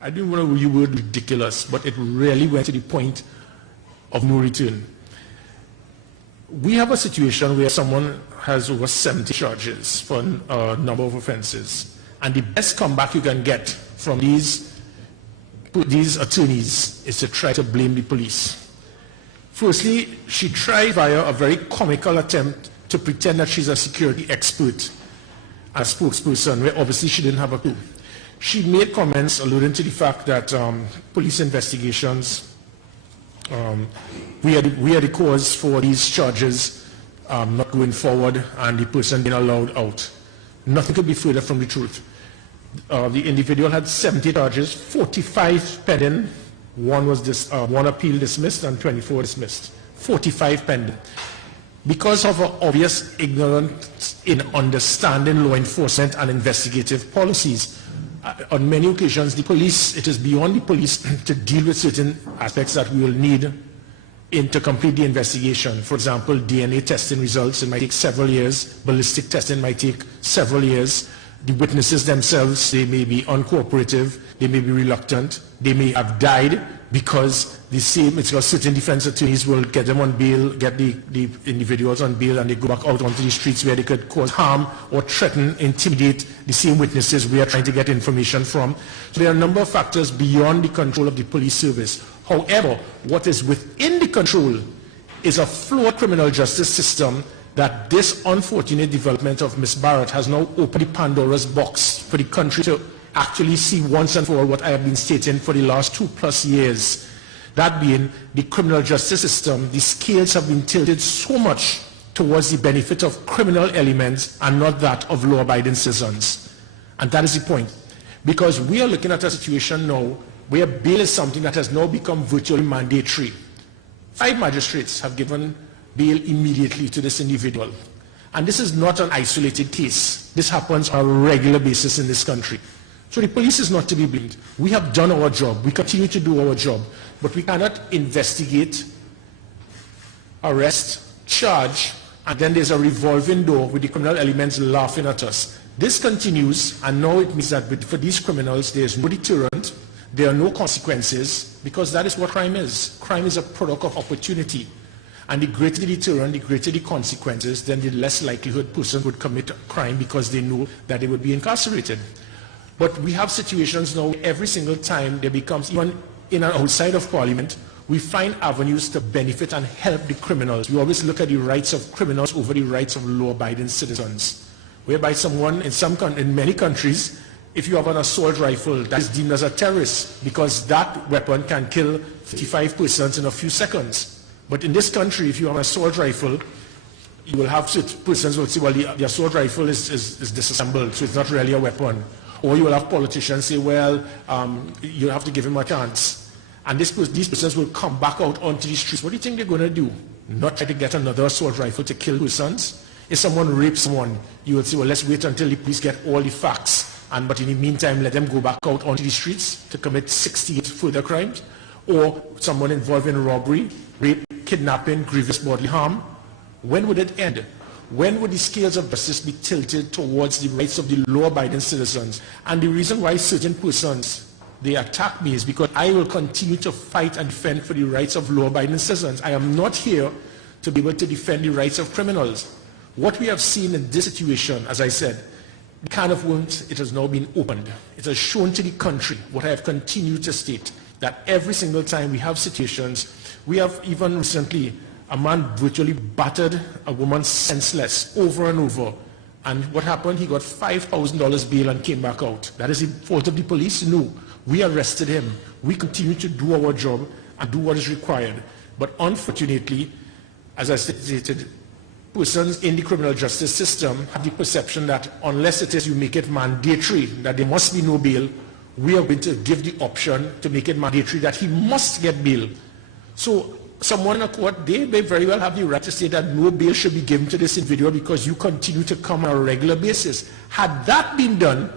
I didn't want to use the word ridiculous, but it really went to the point of no return. We have a situation where someone has over 70 charges for a number of offenses, and the best comeback you can get from these attorneys is to try to blame the police. Firstly, she tried via a very comical attempt to pretend that she's a security expert, a spokesperson, where obviously she didn't have a clue. She made comments alluding to the fact that police investigations, we are the cause for these charges not going forward and the person being allowed out. Nothing could be further from the truth. The individual had 70 charges, 45 pending. One appeal dismissed and 24 dismissed. 45 pending. Because of her obvious ignorance in understanding law enforcement and investigative policies, on many occasions, the police, it is beyond the police to deal with certain aspects that we will need to complete the investigation. For example, DNA testing results, it might take several years. Ballistic testing might take several years. The witnesses themselves, they may be uncooperative, they may be reluctant, they may have died because it's got certain defense attorneys will get them on bail, get the individuals on bail, and they go back out onto the streets where they could cause harm or threaten, intimidate the same witnesses we are trying to get information from. So there are a number of factors beyond the control of the police service. However, what is within the control is a flawed criminal justice system that this unfortunate development of Ms. Barrett has now opened the Pandora's box for the country to actually see once and for all what I have been stating for the last 2+ years. That being, the criminal justice system, the scales have been tilted so much towards the benefit of criminal elements and not that of law-abiding citizens. And that is the point. Because we are looking at a situation now where bail is something that has now become virtually mandatory. 5 magistrates have given bail immediately to this individual. And this is not an isolated case. This happens on a regular basis in this country. So the police is not to be blamed. We have done our job. We continue to do our job. But we cannot investigate, arrest, charge, and then there's a revolving door with the criminal elements laughing at us. This continues, and now it means that for these criminals, there's no deterrent, there are no consequences, because that is what crime is. Crime is a product of opportunity. And the greater the deterrent, the greater the consequences, then the less likelihood person would commit a crime because they know that they would be incarcerated. But we have situations now every single time there becomes, even in and outside of Parliament, we find avenues to benefit and help the criminals. We always look at the rights of criminals over the rights of law-abiding citizens, whereby someone in many countries, if you have an assault rifle, that is deemed as a terrorist because that weapon can kill 55 persons in a few seconds. But in this country, if you have an assault rifle, you will have persons who will say, well, the assault rifle is disassembled, so it's not really a weapon. Or you will have politicians say, well, you have to give him a chance. And these persons will come back out onto the streets. What do you think they're going to do? Not try to get another assault rifle to kill persons? If someone rapes someone, you will say, well, let's wait until the police get all the facts. But in the meantime, let them go back out onto the streets to commit 68 further crimes. Or someone involved in robbery, rape, kidnapping, grievous bodily harm. When would it end? When would the scales of justice be tilted towards the rights of the law-abiding citizens? And the reason why certain persons, they attack me is because I will continue to fight and defend for the rights of law-abiding citizens. I am not here to be able to defend the rights of criminals. What we have seen in this situation, as I said, the can of worms, it has now been opened. It has shown to the country what I have continued to state, that every single time we have situations, we have even recently, a man virtually battered a woman senseless over and over. And what happened? He got $5,000 bail and came back out. That is the fault of the police? No. We arrested him. We continue to do our job and do what is required. But unfortunately, as I stated, persons in the criminal justice system have the perception that unless it is you make it mandatory that there must be no bail, we are going to give the option to make it mandatory that he must get bail. So someone in a court, they may very well have the right to say that no bail should be given to this individual because you continue to come on a regular basis. Had that been done,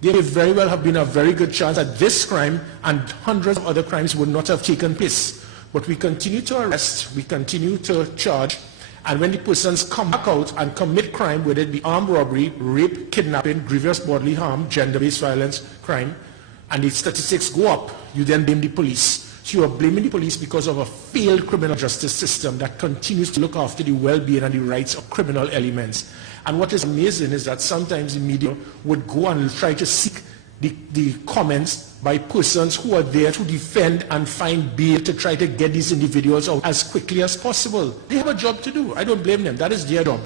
there may very well have been a very good chance that this crime and hundreds of other crimes would not have taken place. But we continue to arrest, we continue to charge, and when the persons come back out and commit crime, whether it be armed robbery, rape, kidnapping, grievous bodily harm, gender-based violence crime, and the statistics go up, you then blame the police. So you are blaming the police because of a failed criminal justice system that continues to look after the well-being and the rights of criminal elements. And what is amazing is that sometimes the media would go and try to seek the comments by persons who are there to defend and find bail to try to get these individuals out as quickly as possible. They have a job to do. I don't blame them. That is their job.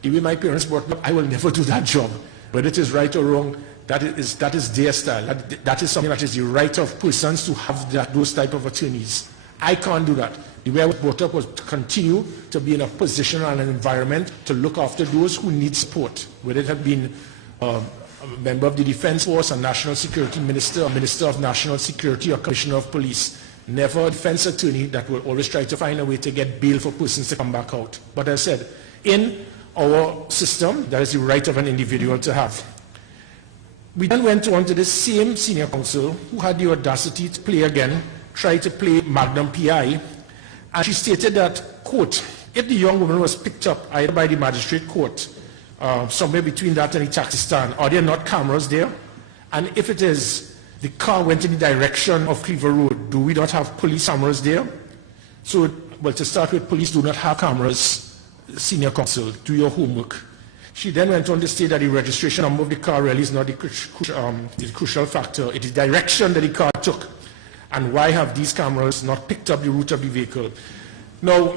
The way my parents brought me up, I will never do that job. Whether it is right or wrong, that is their style. That is something that is the right of persons to have those type of attorneys. I can't do that. The way I was brought up was to continue to be in a position and an environment to look after those who need support, whether it had been a member of the Defense Force, a National Security Minister, a Minister of National Security, or Commissioner of Police. Never a defense attorney that will always try to find a way to get bail for persons to come back out. But as I said, in our system, that is the right of an individual to have. We then went on to the same senior counsel who had the audacity to play again, try to play Magnum PI, and she stated that, quote, if the young woman was picked up either by the magistrate court, somewhere between that and the taxi stand, are there not cameras there? And if it is, the car went in the direction of Cleaver Road, do we not have police cameras there? So, well, to start with, police do not have cameras. Senior counsel, do your homework. She then went on to state that the registration number of the car really is not the crucial factor. It is the direction that the car took. And why have these cameras not picked up the route of the vehicle? Now,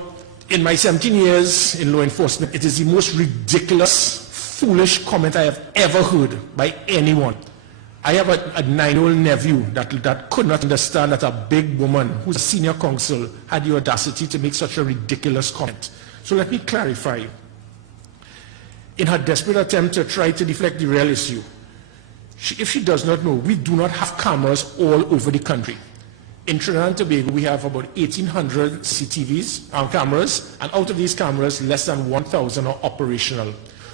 in my 17 years in law enforcement, it is the most ridiculous, foolish comment I have ever heard by anyone. I have a 9-year-old nephew that could not understand that a big woman who's a senior counsel had the audacity to make such a ridiculous comment. So let me clarify. In her desperate attempt to try to deflect the real issue, if she does not know, we do not have cameras all over the country. In Trinidad and Tobago, we have about 1,800 CCTVs, cameras, and out of these cameras, less than 1,000 are operational.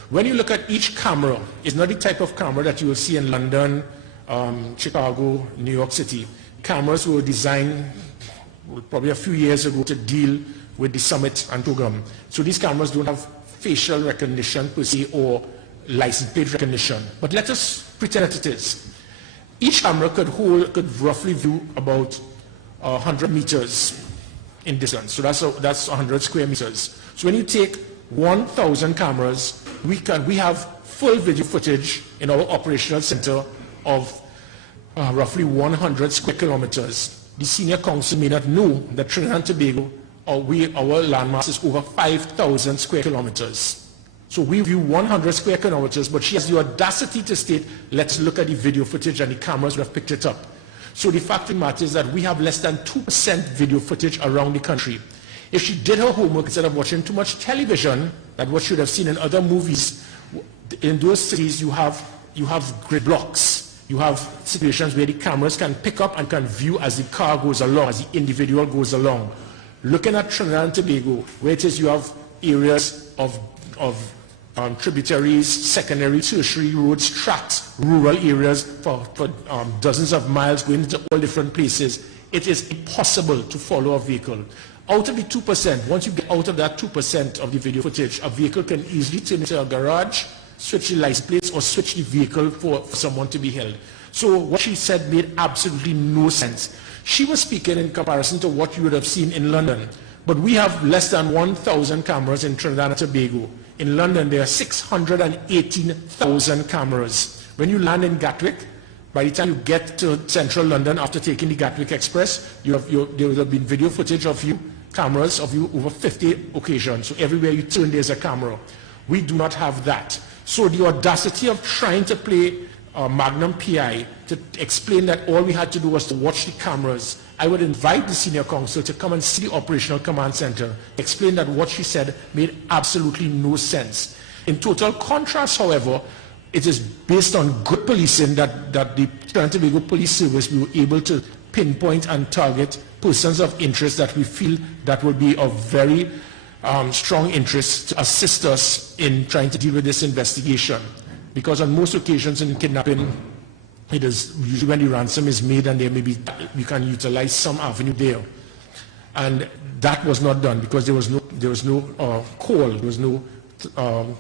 When you look at each camera, it's not the type of camera that you will see in London, Chicago, New York City. Cameras were designed probably a few years ago to deal with the summit and program. So these cameras don't have facial recognition per se or license plate recognition. But let us pretend that it is. Each camera could roughly view about 100 meters in distance. So that's 100 square meters. So when you take 1,000 cameras, we have full video footage in our operational center of roughly 100 square kilometers. The senior counsel may not know that Trinidad and Tobago, our landmass is over 5,000 square kilometers. So we view 100 square kilometers, but she has the audacity to state, let's look at the video footage, and the cameras would have picked it up. So the fact of the matter is that we have less than 2% video footage around the country. If she did her homework instead of watching too much television, that what she would have seen in other movies, in those cities you have grid blocks. You have situations where the cameras can pick up and can view as the car goes along, as the individual goes along. Looking at Trinidad and Tobago, where it is you have areas of tributaries, secondary, tertiary roads, tracts, rural areas for dozens of miles going into all different places, it is impossible to follow a vehicle. Out of the 2%, once you get out of that 2% of the video footage, a vehicle can easily turn into a garage, switch the license plates, or switch the vehicle for someone to be held. So what she said made absolutely no sense. She was speaking in comparison to what you would have seen in London. But we have less than 1,000 cameras in Trinidad and Tobago. In London, there are 618,000 cameras. When you land in Gatwick, by the time you get to central London after taking the Gatwick Express, there will have been video footage of you, cameras of you over 50 occasions. So everywhere you turn, there's a camera. We do not have that. So the audacity of trying to play Magnum PI to explain that all we had to do was to watch the cameras, I would invite the senior counsel to come and see the operational command center, explain that what she said made absolutely no sense. In total contrast, however, it is based on good policing that the Trinidad and Tobago Police Service, we were able to pinpoint and target persons of interest that we feel that will be of very strong interest to assist us in trying to deal with this investigation. Because on most occasions in kidnapping, it is usually when the ransom is made and there may be, we can utilize some avenue there. And that was not done because there was no call, there was no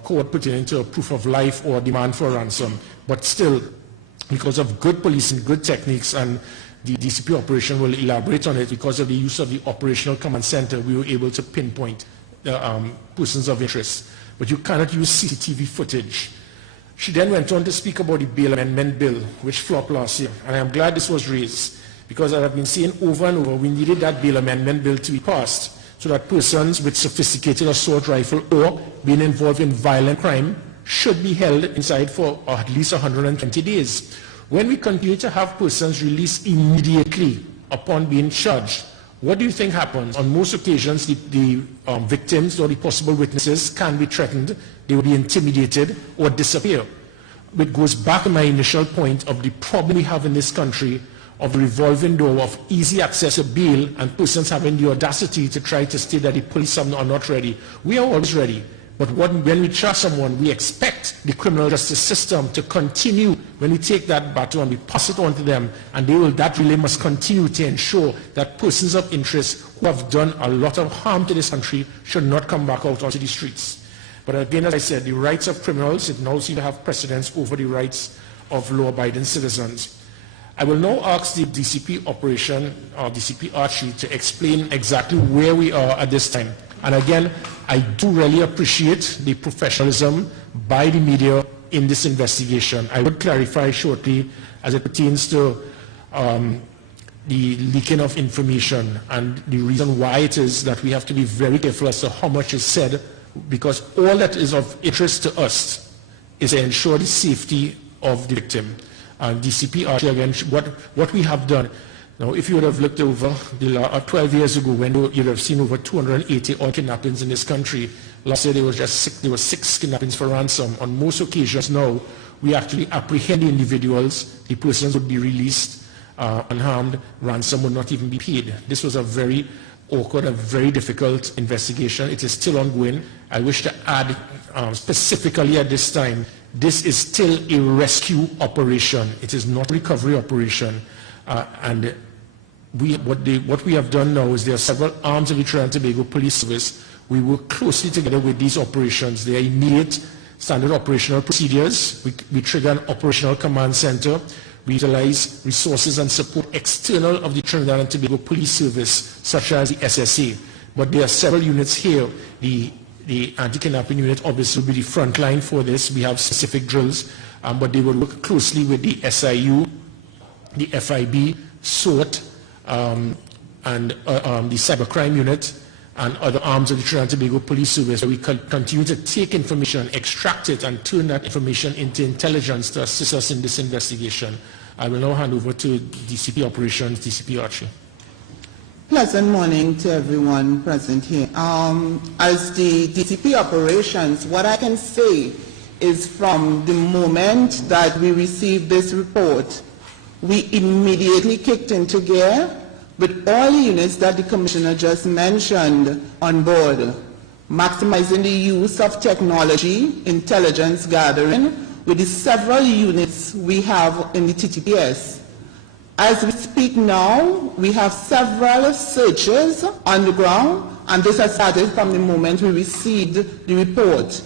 code pertaining to a proof of life or demand for ransom. But still, because of good policing, good techniques, and the DCP operation will elaborate on it. Because of the use of the operational command center, we were able to pinpoint the persons of interest. But you cannot use CCTV footage. She then went on to speak about the bail amendment bill, which flopped last year. And I am glad this was raised, because I have been saying over and over, we needed that bail amendment bill to be passed so that persons with sophisticated assault rifle or being involved in violent crime should be held inside for at least 120 days. When we continue to have persons released immediately upon being charged, what do you think happens? On most occasions, the victims or the possible witnesses can be threatened, they will be intimidated or disappear. It goes back to my initial point of the problem we have in this country of the revolving door of easy access to bail and persons having the audacity to try to state that the police are not ready. We are always ready. But when we charge someone, we expect the criminal justice system to continue. When we take that baton, we pass it on to them, and that relay must continue to ensure that persons of interest who have done a lot of harm to this country should not come back out onto the streets. But again, as I said, the rights of criminals, it now seems to have precedence over the rights of law-abiding citizens. I will now ask the DCP operation, or DCP Archie, to explain exactly where we are at this time. And again, I do really appreciate the professionalism by the media in this investigation. I would clarify shortly as it pertains to the leaking of information and the reason why it is that we have to be very careful as to how much is said, because all that is of interest to us is to ensure the safety of the victim. And DCP Archie, again, what we have done. Now, if you would have looked over 12 years ago, when you would have seen over 280 odd kidnappings in this country, last year there were six kidnappings for ransom. On most occasions now, we actually apprehend the individuals. The persons would be released unharmed. Ransom would not even be paid. This was a very awkward and very difficult investigation. It is still ongoing. I wish to add specifically at this time, this is still a rescue operation. It is not a recovery operation. And what we have done now is there are several arms of the Trinidad and Tobago Police Service. We work closely together with these operations. They are immediate standard operational procedures. We trigger an operational command center. We utilize resources and support external of the Trinidad and Tobago Police Service, such as the SSA. But there are several units here. The anti-kidnapping unit obviously will be the front line for this. We have specific drills, but they will work closely with the SIU, the FIB, SORT, and the cybercrime unit, and other arms of the Trinidad and Tobago Police Service. We continue to take information, extract it, and turn that information into intelligence to assist us in this investigation. I will now hand over to DCP Operations, DCP Archie. Pleasant morning to everyone present here. As the DCP Operations, what I can say is from the moment that we received this report, we immediately kicked into gear with all the units that the Commissioner just mentioned on board, maximizing the use of technology, intelligence gathering, with the several units we have in the Ttps. As we speak now, we have several searches on the ground, and this has started from the moment we received the report.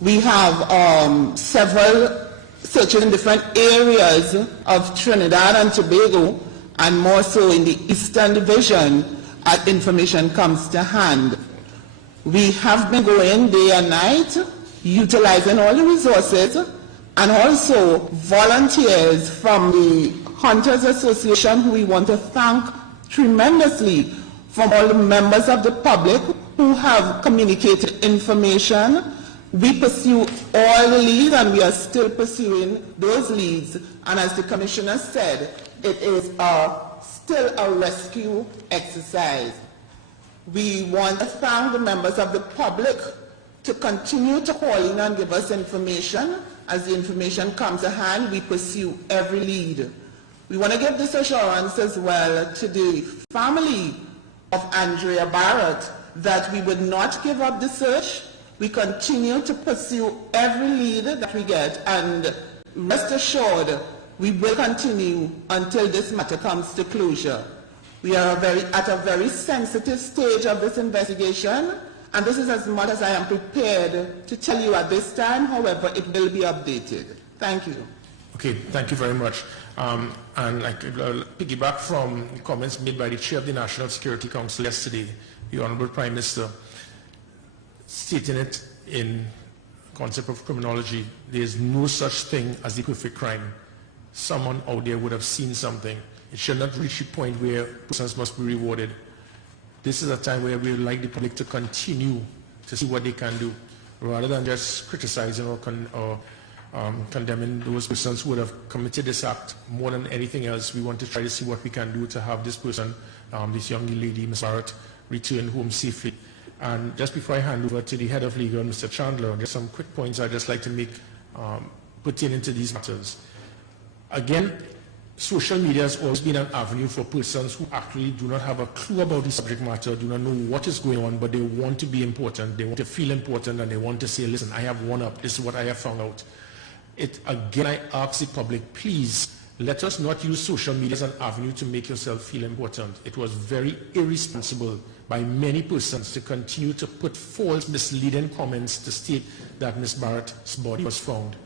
We have several searches in different areas of Trinidad and Tobago, and more so in the Eastern Division as information comes to hand. We have been going day and night, utilizing all the resources, and also volunteers from the Hunters Association, who we want to thank tremendously, from all the members of the public who have communicated information. We pursue all the leads, and we are still pursuing those leads. And as the Commissioner said, it is still a rescue exercise. We want to thank the members of the public to continue to call in and give us information. As the information comes to hand, we pursue every lead. We want to give this assurance as well to the family of Andrea Barrett that we would not give up the search. We continue to pursue every lead that we get, and rest assured, we will continue until this matter comes to closure. We are at a very sensitive stage of this investigation, and this is as much as I am prepared to tell you at this time. However, it will be updated. Thank you. Okay, thank you very much. And like piggyback from comments made by the chair of the National Security Council yesterday, the Honorable Prime Minister, stating it in concept of criminology, there is no such thing as the perfect crime. Someone out there would have seen something. It should not reach a point where persons must be rewarded. This is a time where we would like the public to continue to see what they can do, rather than just criticizing or condemning those persons who would have committed this act. More than anything else, we want to try to see what we can do to have this person, this young lady, Ms. Barrett, return home safely. And just before I hand over to the head of legal, Mr. Chandler, just some quick points I'd just like to make pertaining to these matters. Again, social media has always been an avenue for persons who actually do not have a clue about the subject matter, do not know what is going on, but they want to be important, they want to feel important, and they want to say, listen, I have one up, this is what I have found out. Again, I ask the public, please, let us not use social media as an avenue to make yourself feel important. It was very irresponsible by many persons to continue to put false, misleading comments to state that Ms. Barrett's body was found.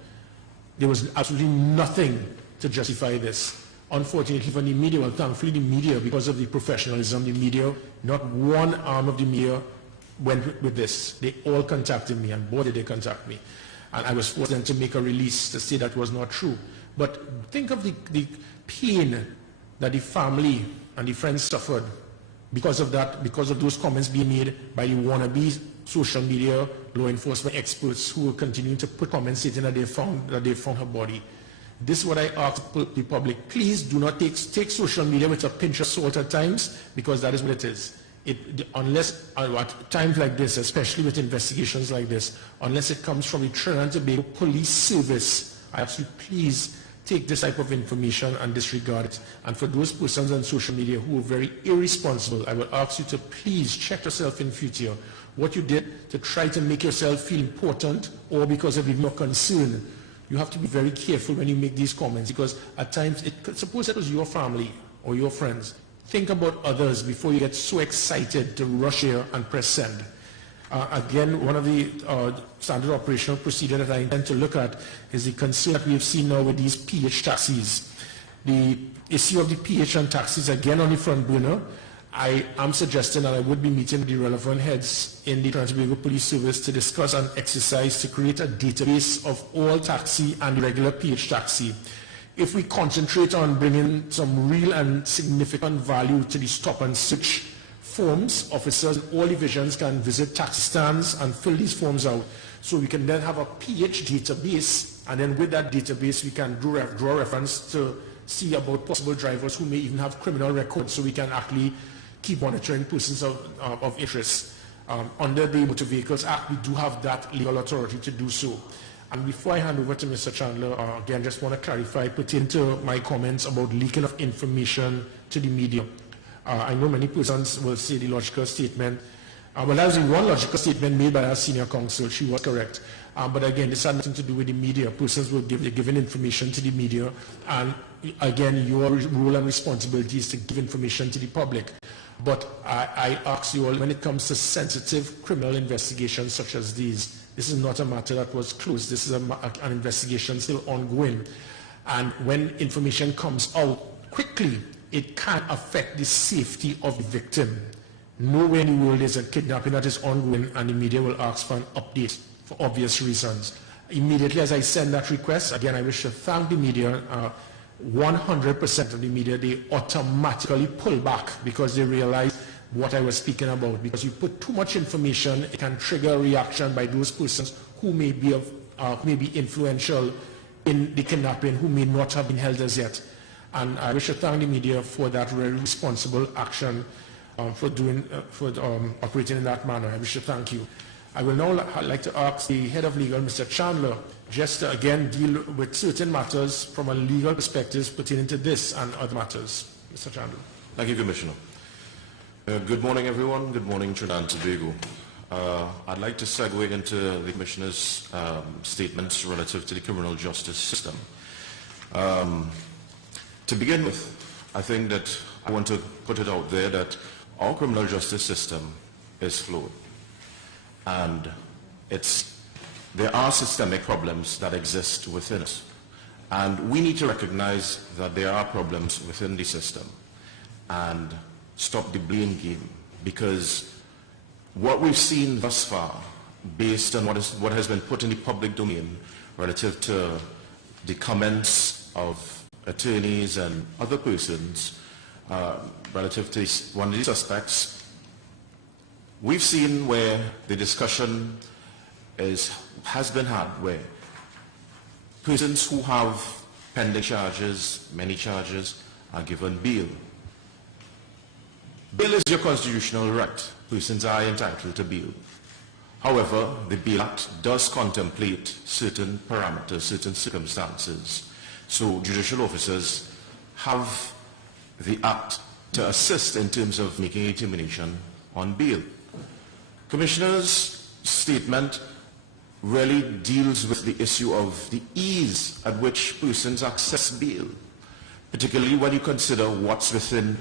There was absolutely nothing to justify this. Unfortunately for the media, well, thankfully the media, because of the professionalism, the media, not one arm of the media went with this. They all contacted me, and boy did they contact me. And I was forced then to make a release to say that was not true. But think of the pain that the family and the friends suffered because of that, because of those comments being made by the wannabe social media law enforcement experts who were continuing to put comments stating that they found her body. This is what I ask the public. Please do not take social media with a pinch of salt at times, because that is what it is. Unless at times like this, especially with investigations like this, unless it comes from the Trinidad and Tobago Police Service, I ask you, please take this type of information and disregard it. And for those persons on social media who are very irresponsible, I will ask you to please check yourself in future. What you did to try to make yourself feel important, or because of your concern, you have to be very careful when you make these comments, because at times, suppose it was your family or your friends. Think about others before you get so excited to rush here and press send. Again, one of the standard operational procedures that I intend to look at is the concern that we have seen now with these PH taxis. The issue of the PH and taxis, again on the front burner. I am suggesting that I would be meeting with the relevant heads in the Trinidad and Tobago Police Service to discuss an exercise to create a database of all taxi and regular PH taxi. If we concentrate on bringing some real and significant value to the stop and search forms, officers in all divisions can visit taxi stands and fill these forms out. So we can then have a PH database, and then with that database we can draw reference to see about possible drivers who may even have criminal records, so we can actually keep monitoring persons of interest. Under the Motor Vehicles Act, we do have that legal authority to do so. And before I hand over to Mr. Chandler, again, just want to clarify, pertaining to my comments about leaking of information to the media. I know many persons will say the logical statement. Well, that was the one logical statement made by our senior counsel. She was correct. But again, this had nothing to do with the media. Persons will give information to the media. And again, your role and responsibility is to give information to the public. But I ask you all, when it comes to sensitive criminal investigations such as these, this is not a matter that was closed. This is an investigation still ongoing. And when information comes out quickly, it can affect the safety of the victim. Nowhere in the world is a kidnapping that is ongoing and the media will ask for an update for obvious reasons. Immediately as I send that request, again, I wish to thank the media. 100% of the media, they automatically pull back because they realize what I was speaking about. Because you put too much information, it can trigger a reaction by those persons who may be influential in the kidnapping, who may not have been held as yet. And I wish to thank the media for that very responsible action, for operating in that manner. I wish to thank you. I will now like to ask the head of legal, Mr. Chandler, just to again deal with certain matters from a legal perspective pertaining to this and other matters. Mr. Chandler. Thank you, Commissioner. Good morning, everyone. Good morning, Trinidad and Tobago. I'd like to segue into the Commissioner's statements relative to the criminal justice system. To begin with, I think that I want to put it out there that our criminal justice system is flawed. And there are systemic problems that exist within us. And we need to recognize that there are problems within the system and stop the blame game, because what we've seen thus far, based on what has been put in the public domain relative to the comments of attorneys and other persons relative to one of the suspects, we've seen where the discussion has been had where persons who have pending charges, many charges, are given bail. Bail is your constitutional right. Persons are entitled to bail. However, the Bail Act does contemplate certain parameters, certain circumstances. So judicial officers have the act to assist in terms of making a determination on bail. Commissioner's statement really deals with the issue of the ease at which persons access bail, particularly when you consider what's within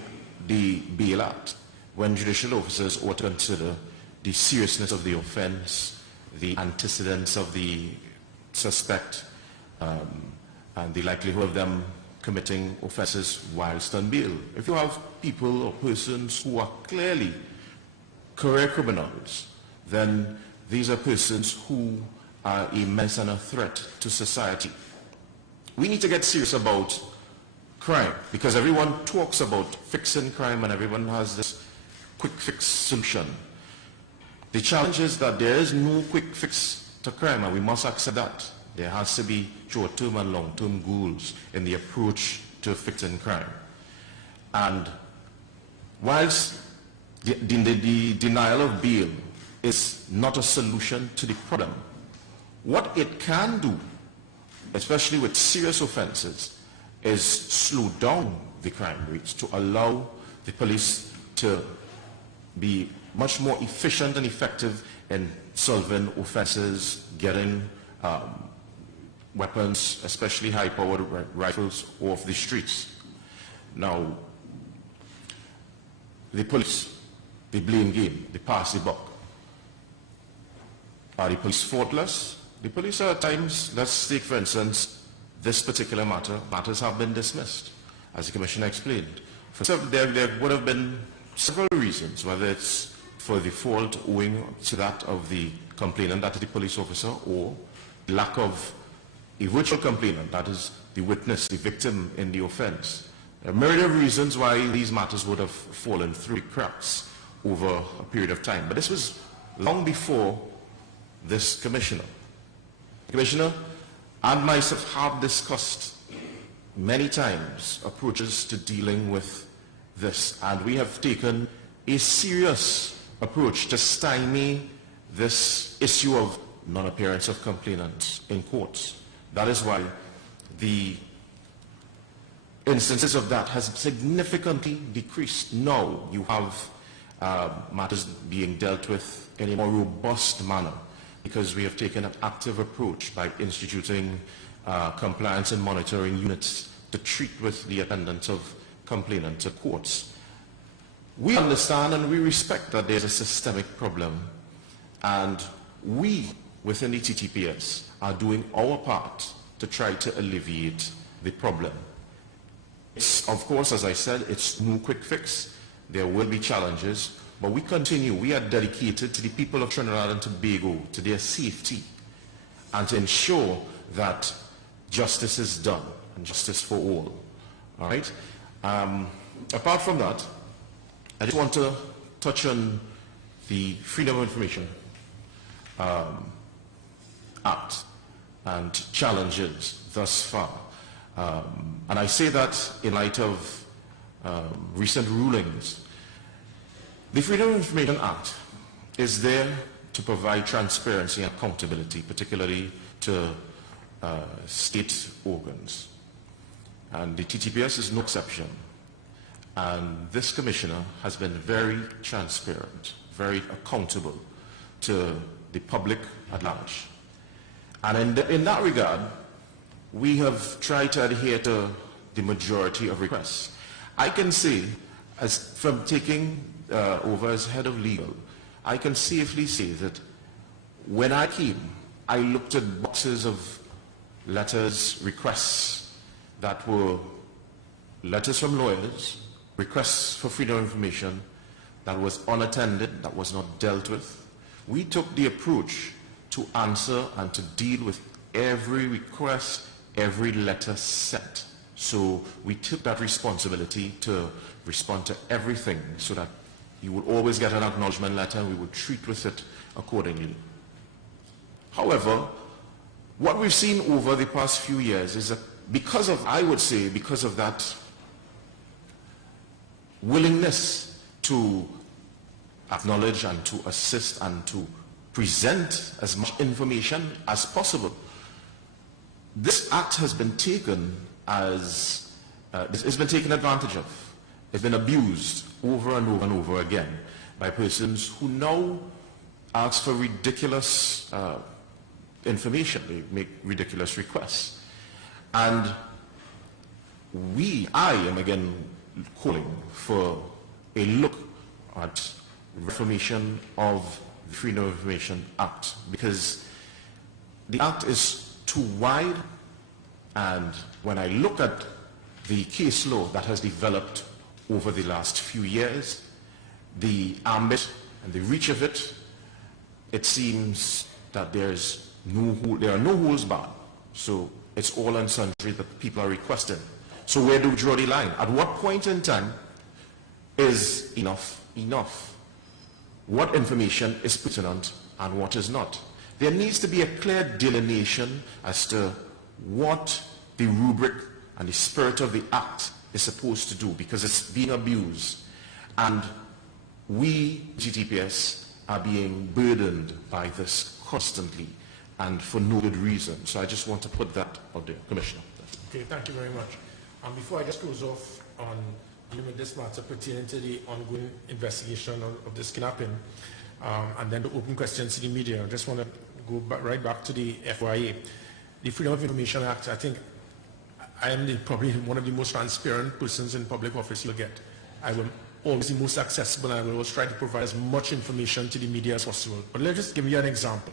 the Bail Act, when judicial officers ought to consider the seriousness of the offense, the antecedents of the suspect, and the likelihood of them committing offenses whilst on bail. If you have people or persons who are clearly career criminals, then these are persons who are a menace and a threat to society. We need to get serious about crime, because everyone talks about fixing crime and everyone has this quick fix solution. The challenge is that there is no quick fix to crime, and we must accept that. There has to be short-term and long-term goals in the approach to fixing crime. And whilst the denial of bail is not a solution to the problem, what it can do, especially with serious offenses, is slow down the crime rates to allow the police to be much more efficient and effective in solving offenses, getting weapons, especially high-powered rifles, off the streets. Now, the police, the blame game, they pass the buck. Are the police faultless? The police are at times, let's take for instance, this particular matters have been dismissed, as the Commissioner explained. There would have been several reasons, whether it's for the fault owing to that of the complainant, that is the police officer, or lack of a virtual complainant, that is the witness, the victim in the offense. There are a myriad of reasons why these matters would have fallen through the cracks over a period of time. But this was long before this Commissioner. Commissioner and myself have discussed many times approaches to dealing with this, and we have taken a serious approach to stymie this issue of non-appearance of complainants in courts. That is why the instances of that has significantly decreased. Now you have matters being dealt with in a more robust manner, because we have taken an active approach by instituting compliance and monitoring units to treat with the attendance of complainants at courts. We understand and we respect that there's a systemic problem, and we within the Ttps are doing our part to try to alleviate the problem. It's, of course, as I said, it's no quick fix. There will be challenges, but we continue. We are dedicated to the people of Trinidad and Tobago, to their safety, and to ensure that justice is done, and justice for all. All right? Apart from that, I just want to touch on the Freedom of Information Act and challenges thus far. And I say that in light of recent rulings. The Freedom of Information Act is there to provide transparency and accountability, particularly to state organs. And the TTPS is no exception. And this Commissioner has been very transparent, very accountable to the public at large. And in that regard, we have tried to adhere to the majority of requests. I can say, as from taking over as head of legal, I can safely say that when I came, I looked at boxes of letters, requests that were letters from lawyers, requests for freedom of information that was unattended, that was not dealt with. We took the approach to answer and to deal with every request, every letter sent. So we took that responsibility to respond to everything so that you would always get an acknowledgement letter and we would treat with it accordingly. However, what we've seen over the past few years is that because of, I would say, because of that willingness to acknowledge and to assist and to present as much information as possible, this act has been taken as, it's been taken advantage of. It's been abused over and over and over again by persons who now ask for ridiculous information. They make ridiculous requests. And I am again calling for a look at reformation of the Freedom of Information Act, because the act is too wide, and when I look at the case law that has developed over the last few years, the ambit and the reach of it, it seems that there are no holes barred. So it's all and sundry that people are requesting. So where do we draw the line? At what point in time is enough enough? What information is pertinent and what is not? There needs to be a clear delineation as to what the rubric and the spirit of the act is supposed to do, because it's being abused. And we, Ttps, are being burdened by this constantly and for no good reason. So I just want to put that out there. Commissioner. Okay, thank you very much. Before I just close off on dealing with this matter pertaining to the ongoing investigation of this kidnapping, and then the open questions to the media, I just want to go right back to the FYA. The Freedom of Information Act, I think I am probably one of the most transparent persons in public office you'll get. I will always be most accessible, and I will always try to provide as much information to the media as possible. But let's just give you an example.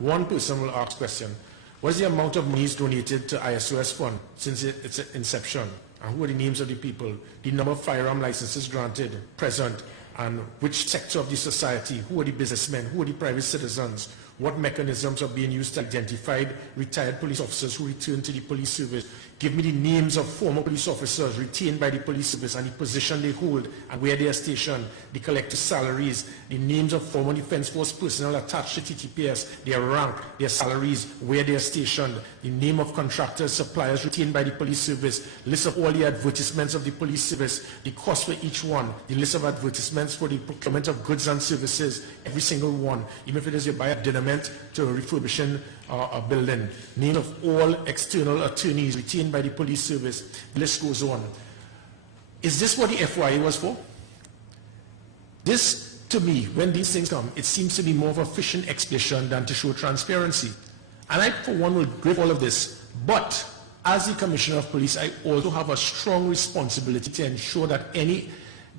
One person will ask question: what is the amount of monies donated to ISOS fund since its inception? And who are the names of the people? The number of firearm licenses granted, present, and which sector of the society? Who are the businessmen? Who are the private citizens? What mechanisms are being used to identify retired police officers who return to the police service? Give me the names of former police officers retained by the police service and the position they hold and where they are stationed, the collective salaries, the names of former defense force personnel attached to Ttps, their rank, their salaries, where they are stationed, the name of contractors, suppliers retained by the police service, list of all the advertisements of the police service, the cost for each one, the list of advertisements for the procurement of goods and services, every single one, even if it is you buy a dinament to refurbishing a building, name of all external attorneys retained by the police service, the list goes on. Is this what the FYA was for? This, to me, when these things come, it seems to be more of a fishing expedition than to show transparency. And I, for one, will grip all of this. But as the Commissioner of Police, I also have a strong responsibility to ensure that any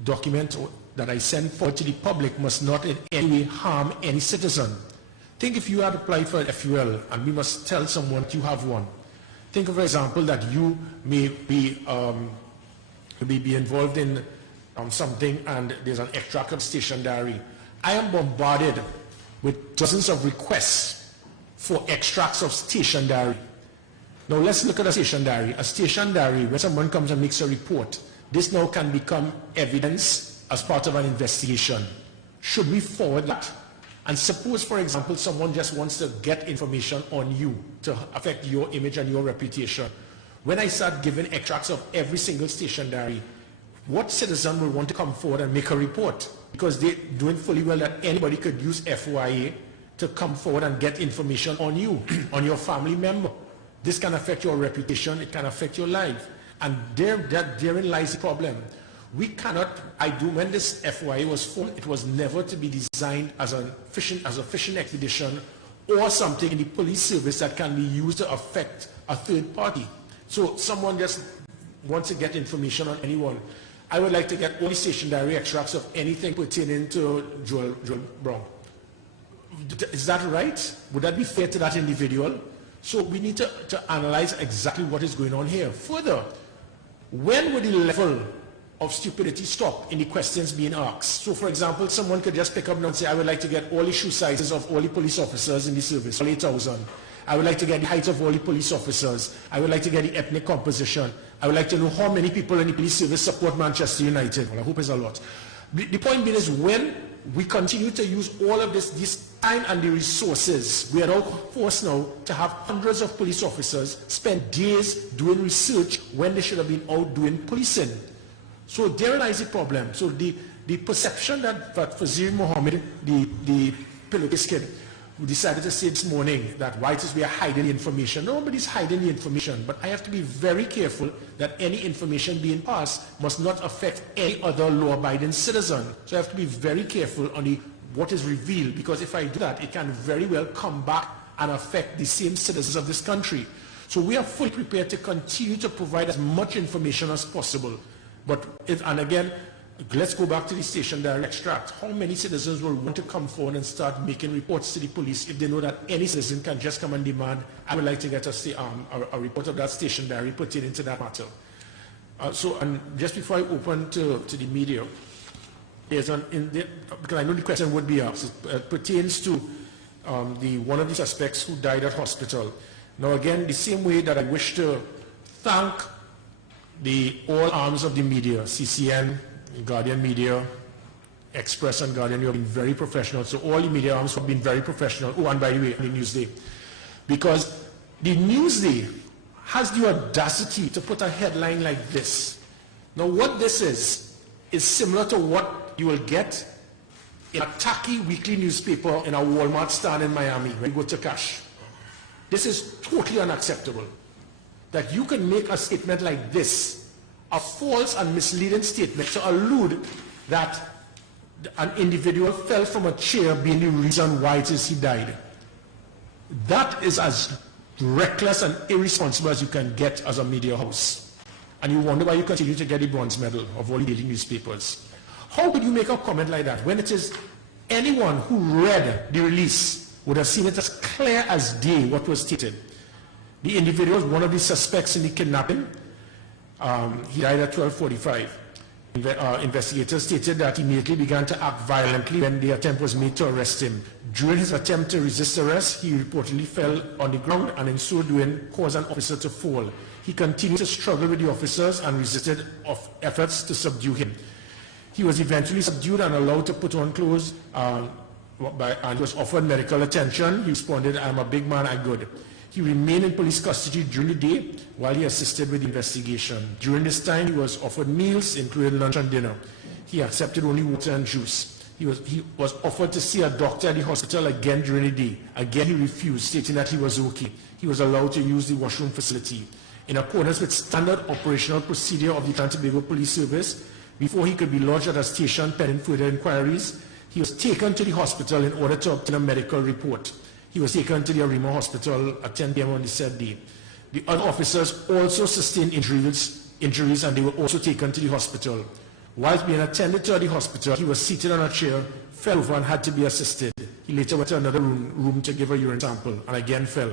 document that I send forward to the public must not in any way harm any citizen. Think if you had applied for an FUL and we must tell someone that you have one. Think of, for example, that you may be involved in something and there's an extract of station diary. I am bombarded with dozens of requests for extracts of station diary. Now let's look at a station diary. A station diary, when someone comes and makes a report, this now can become evidence as part of an investigation. Should we forward that? And suppose, for example, someone just wants to get information on you to affect your image and your reputation. When I start giving extracts of every single station diary, what citizen will want to come forward and make a report? Because they're doing fully well that anybody could use FYA to come forward and get information on you, on your family member. This can affect your reputation, it can affect your life. And therein lies the problem. We cannot, when this FYA was formed, it was never to be designed as a fishing expedition or something in the police service that can be used to affect a third party. So someone just wants to get information on anyone. I would like to get all the station diary extracts of anything pertaining to Joel Brown. Is that right? Would that be fair to that individual? So we need to analyze exactly what is going on here. Further, when would the level of stupidity stop in the questions being asked? So for example, someone could just pick up and say, I would like to get all the shoe sizes of all the police officers in the service, all 8,000. I would like to get the height of all the police officers. I would like to get the ethnic composition. I would like to know how many people in the police service support Manchester United. Well, I hope it's a lot. The point being is, when we continue to use all of this time and the resources, we are all forced now to have hundreds of police officers spend days doing research when they should have been out doing policing. So there lies the problem. So the perception that Fazir Mohammed, the pillowcase kid, who decided to say this morning that white is we are hiding the information. Nobody's hiding the information, but I have to be very careful that any information being passed must not affect any other law-abiding citizen. So I have to be very careful on what is revealed, because if I do that, it can very well come back and affect the same citizens of this country. So we are fully prepared to continue to provide as much information as possible. But and again, let's go back to the station diary extract. How many citizens will want to come forward and start making reports to the police if they know that any citizen can just come and demand, I would like to get a report of that station diary pertaining to that matter. And just before I open to the media, there's because I know the question would be asked, it pertains to one of the suspects who died at hospital. Now again, the same way that I wish to thank all arms of the media, CCN, Guardian Media, Express and Guardian, you have been very professional. So all the media arms have been very professional. Oh, and by the way, the Newsday. Because the Newsday has the audacity to put a headline like this. Now what this is similar to what you will get in a tacky weekly newspaper in a Walmart stand in Miami when you go to cash. This is totally unacceptable. That you can make a statement like this, a false and misleading statement, to allude that an individual fell from a chair being the reason why it is he died. That is as reckless and irresponsible as you can get as a media house. And you wonder why you continue to get the bronze medal of all the daily newspapers. How could you make a comment like that when it is anyone who read the release would have seen it as clear as day what was stated? The individual was one of the suspects in the kidnapping. He died at 12:45. Investigators stated that he immediately began to act violently when the attempt was made to arrest him. During his attempt to resist arrest, he reportedly fell on the ground and in so doing caused an officer to fall. He continued to struggle with the officers and resisted efforts to subdue him. He was eventually subdued and allowed to put on clothes and was offered medical attention. He responded, "I'm a big man, I'm good." He remained in police custody during the day while he assisted with the investigation. During this time, he was offered meals, including lunch and dinner. He accepted only water and juice. He was offered to see a doctor at the hospital again during the day. Again, he refused, stating that he was okay. He was allowed to use the washroom facility. In accordance with standard operational procedure of the Tobago Police Service, before he could be lodged at a station pending further inquiries, he was taken to the hospital in order to obtain a medical report. He was taken to the Arima Hospital at 10 p.m. on the said day. The other officers also sustained injuries and they were also taken to the hospital. Whilst being attended to at the hospital, he was seated on a chair, fell over and had to be assisted. He later went to another room to give a urine sample and again fell.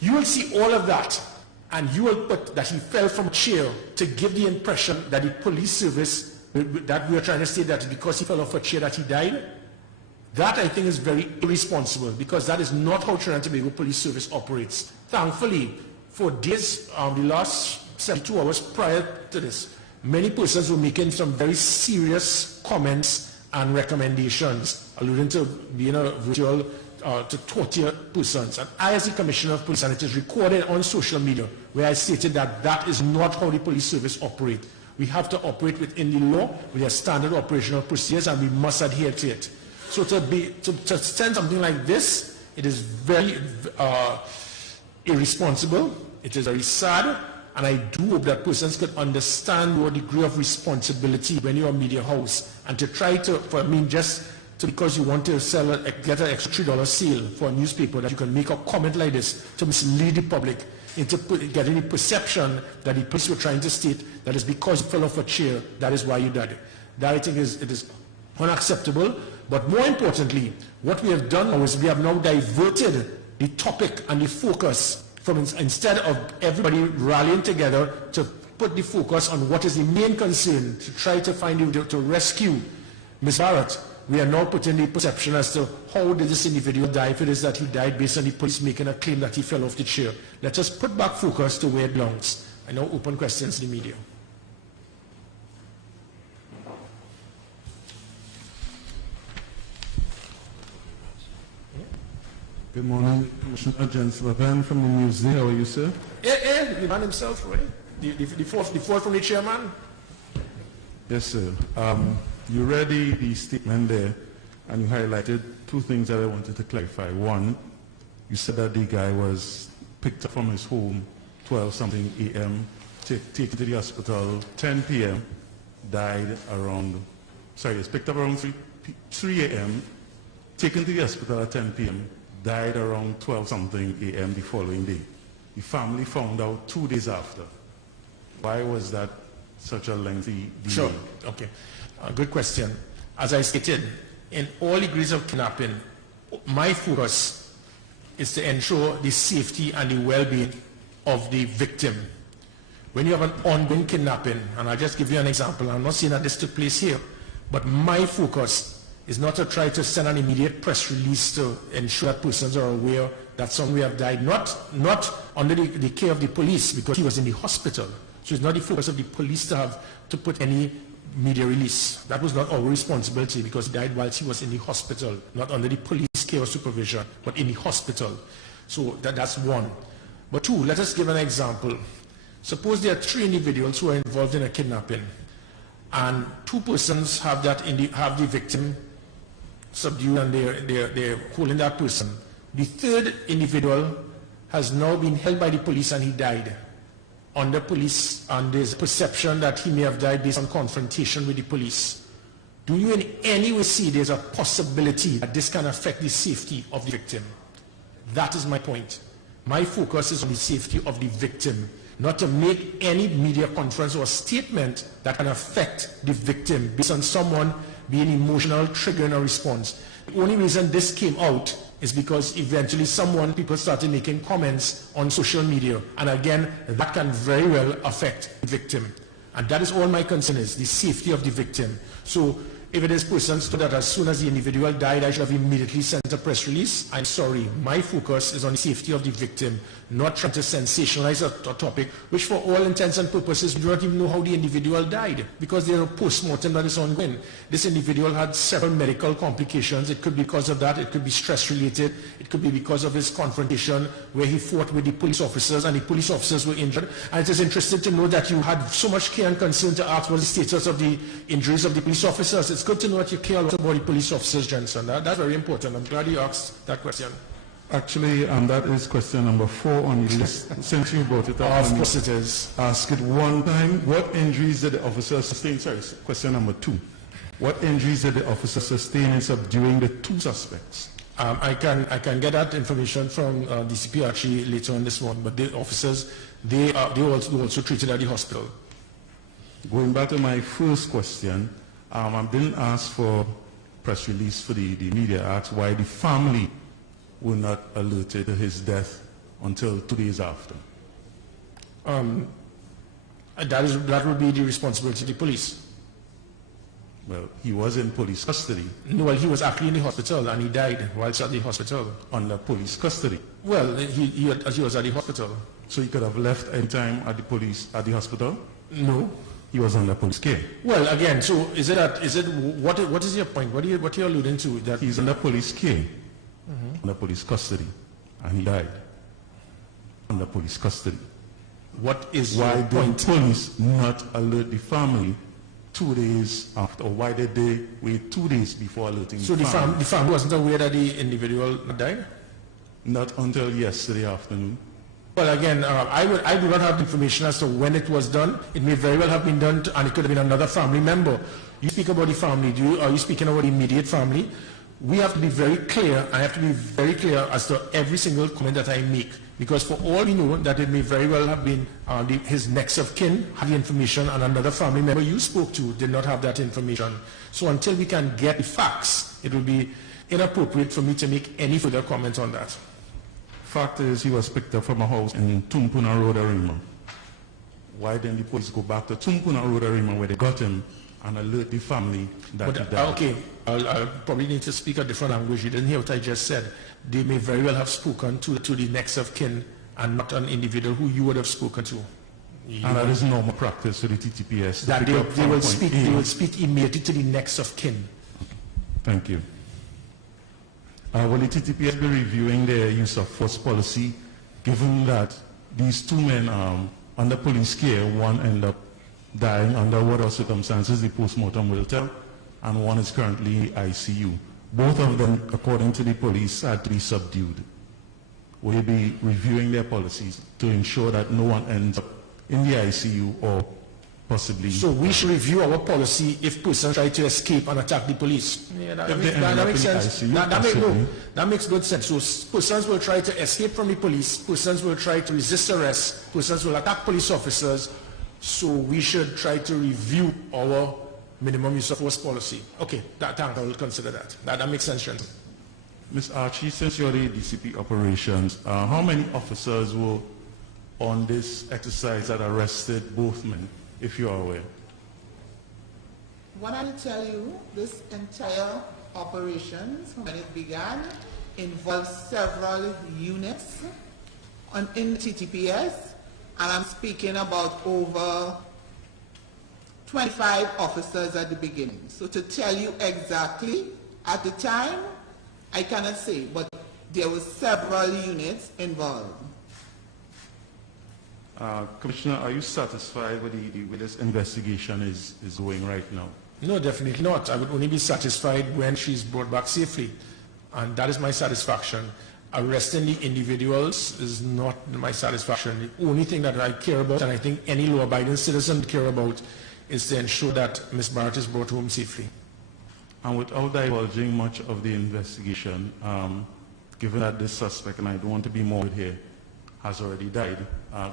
You will see all of that, and you will put that he fell from a chair to give the impression that the police service, that we are trying to say that because he fell off a chair that he died. That, I think, is very irresponsible, because that is not how Trinidad and Tobago Police Service operates. Thankfully, for days, the last 72 hours prior to this, many persons were making some very serious comments and recommendations, alluding to being a virtual, to torture persons. And I, as the Commissioner of Police, and it is recorded on social media, where I stated that that is not how the police service operates. We have to operate within the law, with their standard operational procedures, and we must adhere to it. So to send something like this, it is very irresponsible, it is very sad, and I do hope that persons could understand your degree of responsibility when you're a media house, and to try to, because you want to get an extra $3 sale for a newspaper, that you can make a comment like this to mislead the public into getting the perception that the police were trying to state that it's because you fell off a chair, that is why you died. That, I think, it is unacceptable. But more importantly, what we have done now is we have now diverted the topic and the focus from instead of everybody rallying together to put the focus on what is the main concern, to try to find to rescue Ms. Barrett. We are now putting the perception as to how did this individual die, if it is that he died based on the police making a claim that he fell off the chair. Let us put back focus to where it belongs. I now open questions to the media. Good morning, Commissioner Jens Levin from the museum. How are you, sir? The man himself, right? The fourth from the chairman? Yes, sir. You read the statement there, and you highlighted two things that I wanted to clarify. One, you said that the guy was picked up from his home 12-something a.m., taken to the hospital 10 p.m., died around, sorry, he was picked up around 3 a.m., taken to the hospital at 10 p.m., died around 12-something a.m. the following day. The family found out 2 days after. Why was that such a lengthy delay? Sure, okay. Good question. As I stated, in all degrees of kidnapping, my focus is to ensure the safety and the well-being of the victim. When you have an ongoing kidnapping, and I'll just give you an example, I'm not saying that this took place here, but my focus is not to try to send an immediate press release to ensure that persons are aware that somebody have died, not under the care of the police, because he was in the hospital. So it's not the focus of the police to put any media release. That was not our responsibility, because he died whilst he was in the hospital, not under the police care or supervision, but in the hospital. So that's one. But two, let us give an example. Suppose there are 3 individuals who are involved in a kidnapping, and 2 persons have the victim subdued and they're holding that person. The 3rd individual has now been held by the police and he died. Under police, and there's perception that he may have died based on confrontation with the police. Do you in any way see there's a possibility that this can affect the safety of the victim? That is my point. My focus is on the safety of the victim, not to make any media conference or statement that can affect the victim based on someone being emotional, triggering a response. The only reason this came out is because eventually people started making comments on social media. And again, that can very well affect the victim. And that is all my concern is, the safety of the victim. So if it is persons that as soon as the individual died, I should have immediately sent a press release, I'm sorry. My focus is on the safety of the victim, not trying to sensationalize a topic, which for all intents and purposes, we do not even know how the individual died, because there are post-mortem that is ongoing. This individual had several medical complications. It could be because of that. It could be stress-related. It could be because of his confrontation where he fought with the police officers, and the police officers were injured. And it is interesting to know that you had so much care and concern to ask what the status of the injuries of the police officers. It's good to know that you care a lot about the police officers, Jensen. That's very important. I'm glad you asked that question. Actually, that is question number 4 on the list. Since you brought it up, of course it is. Ask it one time. What injuries did the officer sustain? Sorry, question number 2. What injuries did the officer sustain in subduing the 2 suspects? I can get that information from DCP actually later on this one. But the officers, they also treated at the hospital. Going back to my first question, I didn't ask for press release for the media. I asked why the family were not alerted to his death until 2 days after. That would be the responsibility of the police. Well, he was in police custody. No, well, he was actually in the hospital and he died whilst at the hospital. Under police custody? Well, he was at the hospital. So he could have left any time at the hospital? No. He was under police care. Well, again, so what is your point? What are you alluding to? That he's under police care, under police custody, and he died under police custody. What is why your point? Did police not alert the family 2 days after, or why did they wait 2 days before alerting the family? The family wasn't aware that the individual died? Not until yesterday afternoon. Well, again, I do not have information as to when it was done. It may very well have been done, and it could have been another family member. You speak about the family. Are you speaking about the immediate family? We have to be very clear. I have to be very clear as to every single comment that I make, because for all we know, that it may very well have been his next of kin had the information, and another family member you spoke to did not have that information. So until we can get the facts, it will be inappropriate for me to make any further comment on that. Fact is, he was picked up from a house in Tumpuna Road, Arima. Why didn't the police go back to Tumpuna Road, Arima, where they got him, and alert the family that he died? Okay, I'll probably need to speak a different language. You didn't hear what I just said. They may very well have spoken to the next of kin and not an individual who you would have spoken to. And that is normal practice for the TTPS. That they will speak immediately to the next of kin. Thank you. Will the TTPS be reviewing their use of force policy, given that these two men under police care, one ended up dying under what circumstances the postmortem will tell, and one is currently ICU. Both of them, according to the police, had to be subdued. Will you be reviewing their policies to ensure that no one ends up in the ICU or possibly... So we should review our policy if persons try to escape and attack the police. Yeah, that makes sense. That makes good sense. So persons will try to escape from the police, persons will try to resist arrest, persons will attack police officers. So we should try to review our minimum use of force policy. Okay, I will consider that. That makes sense, Sean. Ms. Archie, since you're the DCP operations, how many officers were on this exercise that arrested both men, if you are aware? What I'll tell you, this entire operations, when it began, involved several units in TTPS, and I'm speaking about over 25 officers at the beginning. So to tell you exactly, at the time, I cannot say, but there were several units involved. Commissioner, are you satisfied with the way this investigation is going right now? No, definitely not. I would only be satisfied when she's brought back safely. And that is my satisfaction. Arresting the individuals is not my satisfaction. The only thing that I care about, and I think any law-abiding citizen care about, is to ensure that Ms. Barrett is brought home safely. And without divulging much of the investigation, given that this suspect, and I don't want to be morbid here, has already died,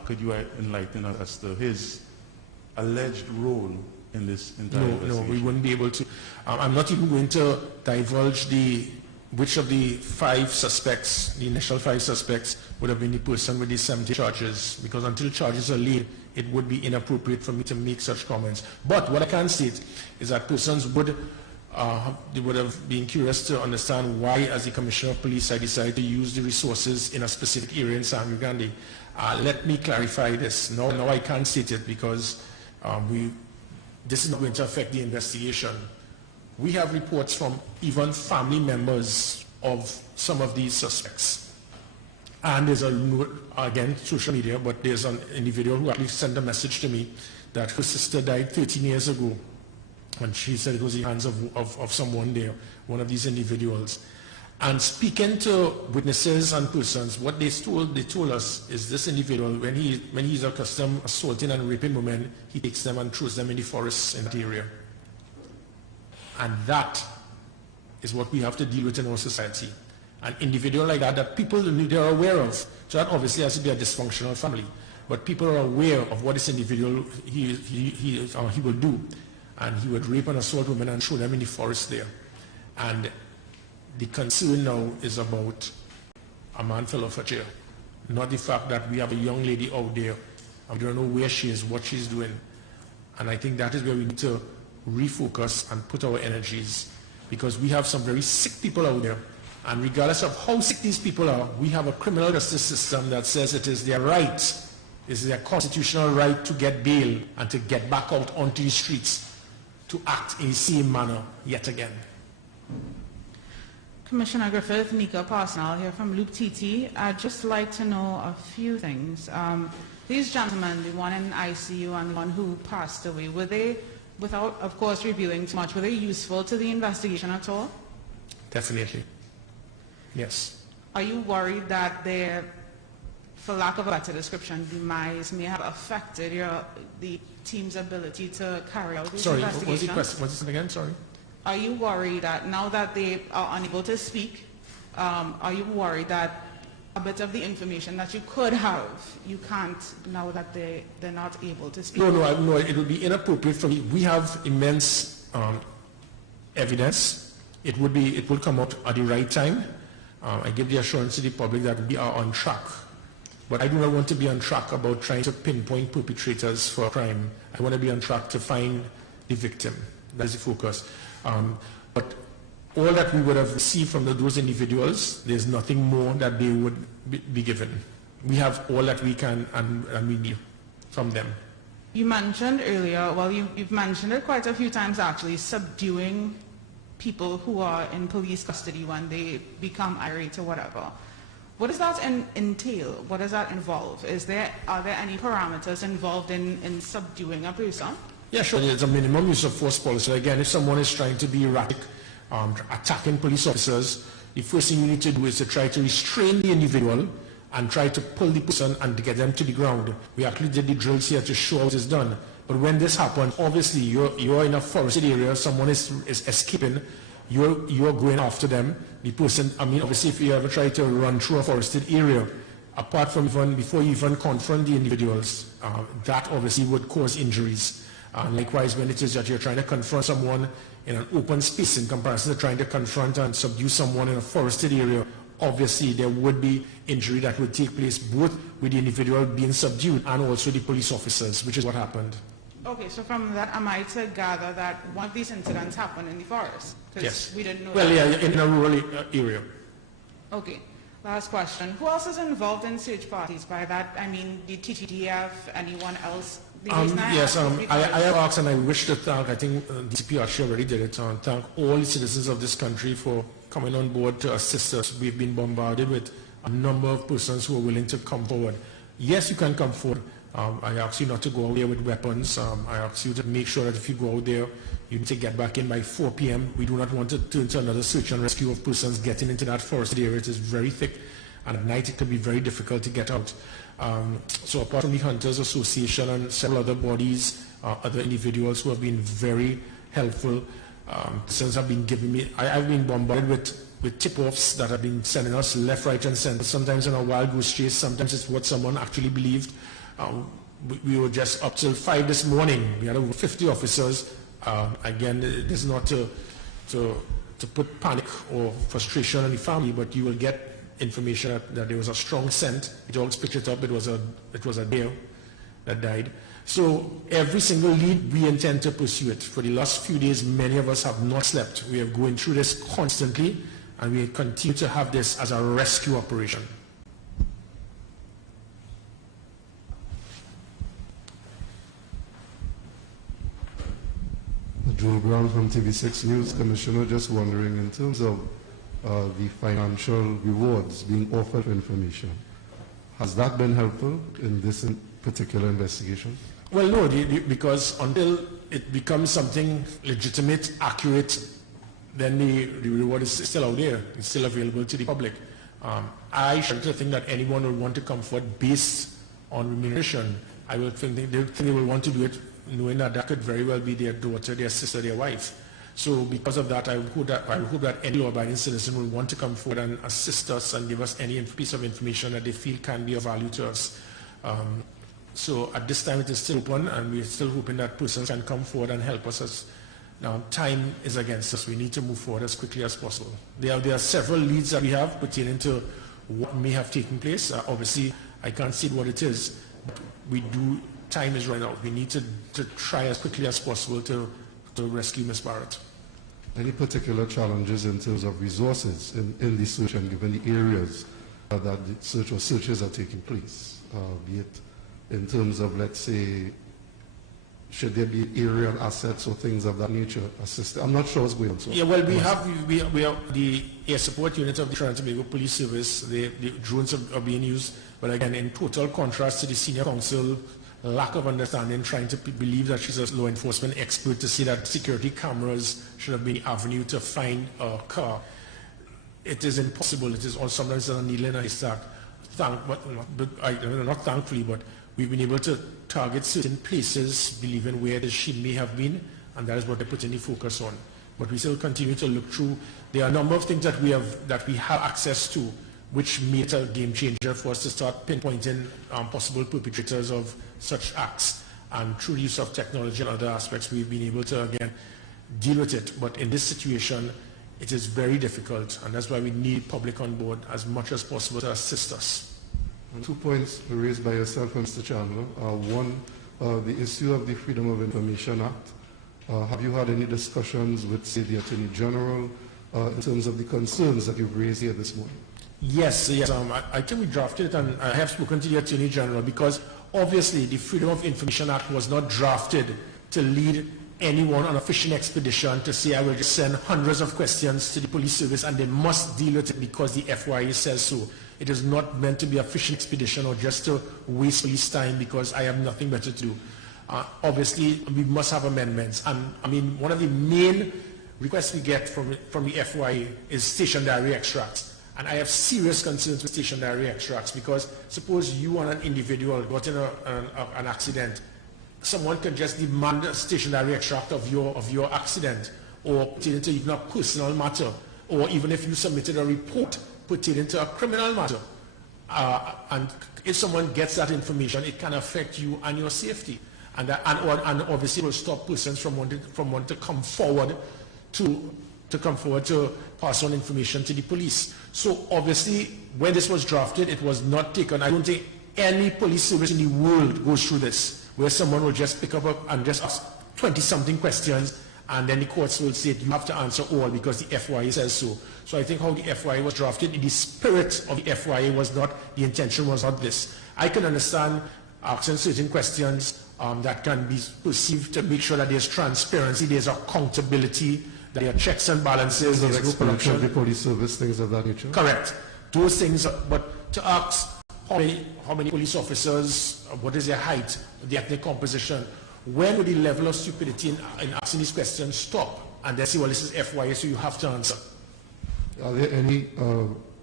could you enlighten us as to his alleged role in this entire investigation? No, we wouldn't be able to. I'm not even going to divulge which of the 5 suspects, the initial 5 suspects, would have been the person with the 70 charges, because until charges are laid, it would be inappropriate for me to make such comments. But what I can state is that persons would have been curious to understand why, as the Commissioner of Police, I decided to use the resources in a specific area in San Uganda. Let me clarify this. No, I can't state it because this is not going to affect the investigation. We have reports from even family members of some of these suspects. And there's again, social media, but there's an individual who actually sent a message to me that her sister died 13 years ago. And she said it was in the hands of someone there, one of these individuals. And speaking to witnesses and persons, what they told us is this individual, when he's accustomed assaulting and raping women, he takes them and throws them in the forests in that area. And that is what we have to deal with in our society. An individual like that people are aware of. So that obviously has to be a dysfunctional family. But people are aware of what this individual he will do. And he would rape and assault women and throw them in the forest there. And the concern now is about a man fell off a chair, not the fact that we have a young lady out there and we don't know where she is, what she's doing. And I think that is where we need to refocus and put our energies, because we have some very sick people out there, and regardless of how sick these people are, we have a criminal justice system that says it is their right, it's their constitutional right to get bail and to get back out onto the streets to act in the same manner yet again. Commissioner Griffith, Nika Parsonal here from Loop TT. I'd just like to know a few things. These gentlemen, the one in ICU and the one who passed away, were they, without of course revealing too much, were they useful to the investigation at all? Definitely. Yes. Are you worried that their, for lack of a better description, demise may have affected the team's ability to carry out these investigations? Sorry, what was the question? What's this again? Sorry. Are you worried that now that they are unable to speak, are you worried that a bit of the information that you could have, you can't now that they're not able to speak? No, it would be inappropriate for me. We have immense evidence. It would come out at the right time. I give the assurance to the public that we are on track. But I do not want to be on track about trying to pinpoint perpetrators for crime. I want to be on track to find the victim. That is the focus. But all that we would have received from those individuals, there's nothing more that they would be given. We have all that we can and we need from them. You mentioned earlier, well, you've mentioned it quite a few times actually, subduing people who are in police custody when they become irate or whatever. What does that entail? What does that involve? Are there any parameters involved in subduing a person? Yeah, sure. There's a minimum use of force policy. Again, if someone is trying to be erratic, attacking police officers, the first thing you need to do is to try to restrain the individual and try to pull the person and get them to the ground. We actually did the drills here to show how it is done. But when this happens, obviously you're in a forested area, someone is escaping, you're going after them. The person, I mean, obviously if you ever try to run through a forested area, apart from before you even confront the individuals, that obviously would cause injuries. Likewise, when it is that you're trying to confront someone in an open space in comparison to trying to confront and subdue someone in a forested area, obviously there would be injury that would take place both with the individual being subdued and also the police officers, which is what happened. Okay, so from that, am I to gather that one of these incidents happened in the forest? Yes. We didn't know well, that. yeah, in a rural area. Okay, last question. Who else is involved in search parties? By that, I mean the TTF, anyone else? Yes, I have asked and I wish to thank, I think DCP actually already did it, thank all the citizens of this country for coming on board to assist us. We've been bombarded with a number of persons who are willing to come forward. Yes, you can come forward. I ask you not to go out there with weapons. I ask you to make sure that if you go out there, you need to get back in by 4 p.m. We do not want to turn to another search and rescue of persons getting into that forested area. It is very thick, and at night it can be very difficult to get out. So apart from the Hunters Association and several other bodies, other individuals who have been very helpful, since have been giving me, I've been bombarded with tip-offs that have been sending us left, right, and center. Sometimes in a wild goose chase, sometimes it's what someone actually believed. We were just up till 5 this morning. We had over 50 officers. Again, it is not to put panic or frustration on the family, but you will get information that there was a strong scent. The dogs picked it up. It was a bear that died. So every single lead, we intend to pursue it. For the last few days, many of us have not slept. We are going through this constantly, and we continue to have this as a rescue operation. Joe Brown from TV6 News. Commissioner, just wondering, in terms of the financial rewards being offered for information, has that been helpful in this particular investigation? Well, no, because until it becomes something legitimate, accurate, then the reward is still out there. It's still available to the public. I should think that anyone would want to come forward based on remuneration. I would think they will want to do it knowing that that could very well be their daughter, their sister, their wife. So because of that, I hope that any law-abiding citizen will want to come forward and assist us and give us any piece of information that they feel can be of value to us. So at this time, it is still open, and we're still hoping that persons can come forward and help us. Now, time is against us. We need to move forward as quickly as possible. There are several leads that we have pertaining to what may have taken place. Obviously, I can't see what it is, but we do. Time is running out. We need to try as quickly as possible to rescue Ms. Barrett. Any particular challenges in terms of resources in the search, and given the areas that the search or searches are taking place, be it in terms of, let's say, should there be aerial assets or things of that nature assisted? I'm not sure what's going on. So yeah, well, we have the air support unit of the Trinidad and Tobago Police Service. The drones are being used, but again, in total contrast to the senior counsel lack of understanding, trying to believe that she's a law enforcement expert, to see that security cameras should have been an avenue to find a car. It is impossible. It is sometimes a needle in a haystack. Not thankfully, but we've been able to target certain places, believing where she may have been, and that is what they're putting the focus on. But we still continue to look through. There are a number of things that we have access to, which made it a game changer for us to start pinpointing possible perpetrators of such acts. And through the use of technology and other aspects, we've been able to, again, deal with it. But in this situation, it is very difficult, and that's why we need public on board as much as possible to assist us. 2 points raised by yourself, Mr. Chandler. One, the issue of the Freedom of Information Act. Have you had any discussions with, say, the Attorney General in terms of the concerns that you've raised here this morning? Yes. I think we drafted it, and I have spoken to the Attorney General, because obviously the Freedom of Information Act was not drafted to lead anyone on a fishing expedition to say, I will just send hundreds of questions to the police service and they must deal with it because the FYA says so. It is not meant to be a fishing expedition or just to waste police time because I have nothing better to do. Obviously, we must have amendments. And I mean, one of the main requests we get from the FYA is station diary extracts. And I have serious concerns with station diary extracts, because suppose you and an individual got in an accident, someone can just demand a station diary extract of your accident, or put it into even a personal matter, or even if you submitted a report, put it into a criminal matter. And if someone gets that information, it can affect you and your safety. And obviously will stop persons from wanting to come forward to pass on information to the police. So obviously, when this was drafted, it was not taken. I don't think any police service in the world goes through this, where someone will just pick up and just ask 20-something questions, and then the courts will say you have to answer all because the FYA says so. So I think how the FYA was drafted, the spirit of the FYA was not, the intention was not this. I can understand asking certain questions that can be perceived to make sure that there's transparency, there's accountability, that there are checks and balances, there's no corruption. Of the police service, things of that nature? Correct. Those things, but to ask how many police officers, what is their height, the ethnic composition, when would the level of stupidity in asking these questions stop? And then say, well, this is FYA, so you have to answer. Are there any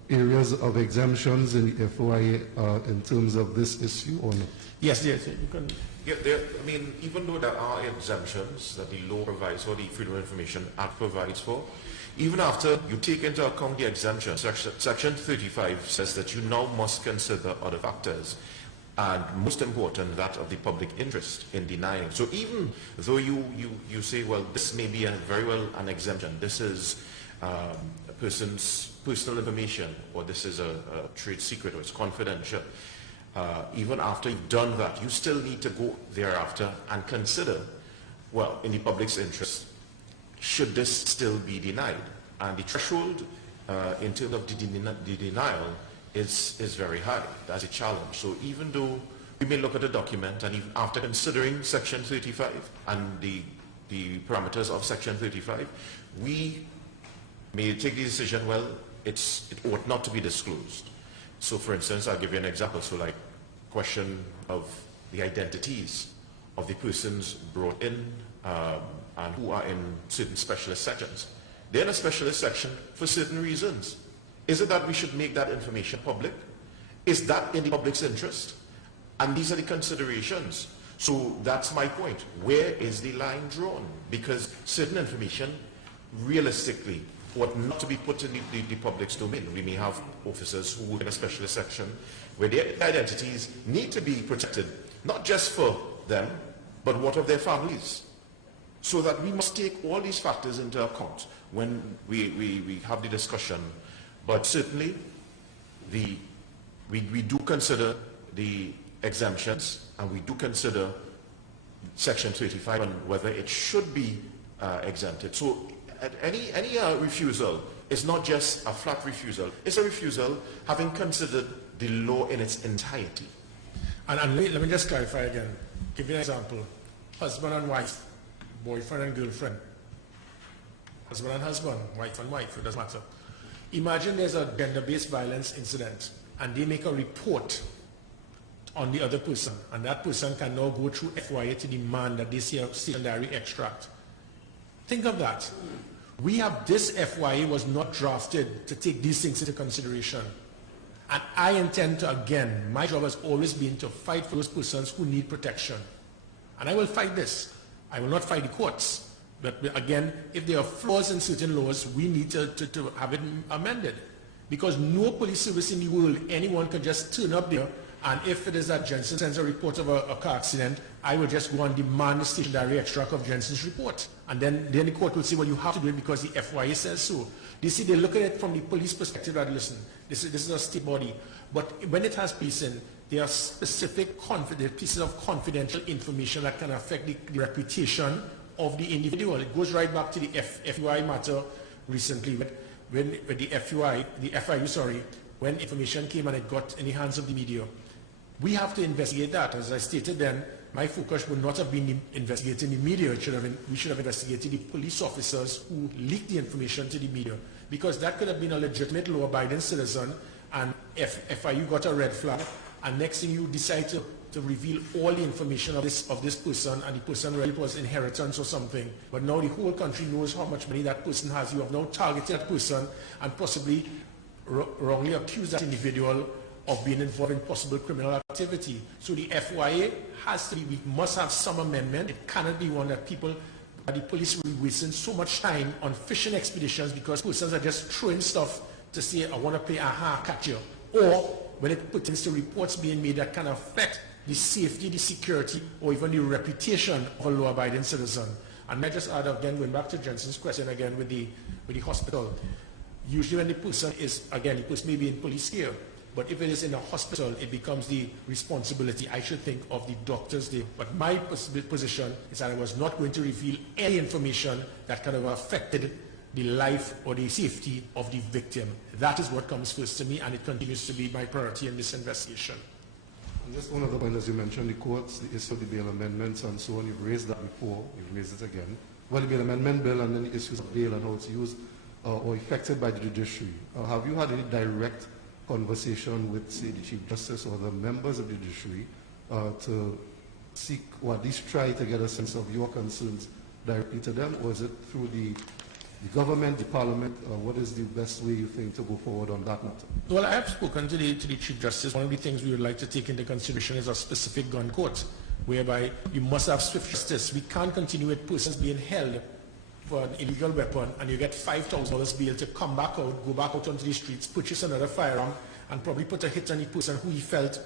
areas of exemptions in the FYA in terms of this issue or not? Yes. You can. Yeah, I mean, even though there are exemptions that the law provides for, the Freedom of Information Act provides for, even after you take into account the exemption, Section 35 says that you now must consider other factors, and most important, that of the public interest in denying. So even though you say, well, this may be very well an exemption, this is a person's personal information, or this is a trade secret, or it's confidential, even after you've done that, you still need to go thereafter and consider, well, in the public's interest, should this still be denied? And the threshold in terms of the denial is very high. That's a challenge. So even though we may look at a document, and even after considering Section 35 and the parameters of Section 35, we may take the decision, well, it ought not to be disclosed. So for instance, I'll give you an example. So like question of the identities of the persons brought in and who are in certain specialist sections. They're in a specialist section for certain reasons. Is it that we should make that information public? Is that in the public's interest? And these are the considerations. So that's my point. Where is the line drawn? Because certain information, realistically, ought not to be put in the public's domain. We may have officers who work in a specialist section where their identities need to be protected, not just for them, but what of their families. So that we must take all these factors into account when we have the discussion. But certainly, we do consider the exemptions, and we do consider Section 35 and whether it should be exempted. So any refusal is not just a flat refusal. It's a refusal having considered the law in its entirety. And let me just clarify again. Give you an example. Husband and wife, boyfriend and girlfriend. Husband and husband, wife and wife, it doesn't matter. Imagine there's a gender-based violence incident, and they make a report on the other person, and that person can now go through FYA to demand that they see a secondary extract. Think of that. We have this FYA was not drafted to take these things into consideration. And I intend to, again, my job has always been to fight for those persons who need protection. And I will fight this. I will not fight the courts. But again, if there are flaws in certain laws, we need to have it amended. Because no police service in the world, anyone can just turn up there And if it is that Jensen sends a report of a car accident, I will just go and demand the stationary extract of Jensen's report. And then the court will say, well, you have to do it because the FYA says so. You see, they look at it from the police perspective that, listen, this is a state body. But when it has police in, there are specific pieces of confidential information that can affect the reputation of the individual. It goes right back to the FUI matter recently, when the FIU, when information came and it got in the hands of the media. We have to investigate that. As I stated then, my focus would not have been investigating the media. We should have investigated the police officers who leaked the information to the media, because that could have been a legitimate law-abiding citizen, and FIU got a red flag, and next thing you decide to reveal all the information of this person, and the person really was inheritance or something. But now the whole country knows how much money that person has. You have now targeted that person and possibly wrongly accused that individual of being involved in possible criminal activity. So the FYA has to be, we must have some amendment. It cannot be one that the police will be wasting so much time on fishing expeditions because persons are just throwing stuff to say, I want to play catch you. Or when it pertains to reports being made that can affect the safety, the security, or even the reputation of a law-abiding citizen. And I just add again, going back to Jensen's question again with the hospital. Usually when the person is, again, the person may be in police care, but if it is in a hospital, it becomes the responsibility, I should think, of the doctors there. But my position is that I was not going to reveal any information that could have affected the life or the safety of the victim. That is what comes first to me, and it continues to be my priority in this investigation. And just one other point, as you mentioned, the courts, the issue of the bail amendments and so on, you've raised that before, you've raised it again. Well, the bail amendment bill and then the issues of bail and how it's used or affected by the judiciary. Have you had any direct conversation with, say, the Chief Justice or the members of the judiciary to seek or at least try to get a sense of your concerns directly to them, or is it through the government, the parliament? What is the best way you think to go forward on that matter? Well, I have spoken to the Chief Justice. One of the things we would like to take into consideration is a specific gun court, whereby you must have swift justice. We can't continue with persons being held for an illegal weapon and you get $5,000 bail to come back out, go back out onto the streets, purchase another firearm, and probably put a hit on the person who he felt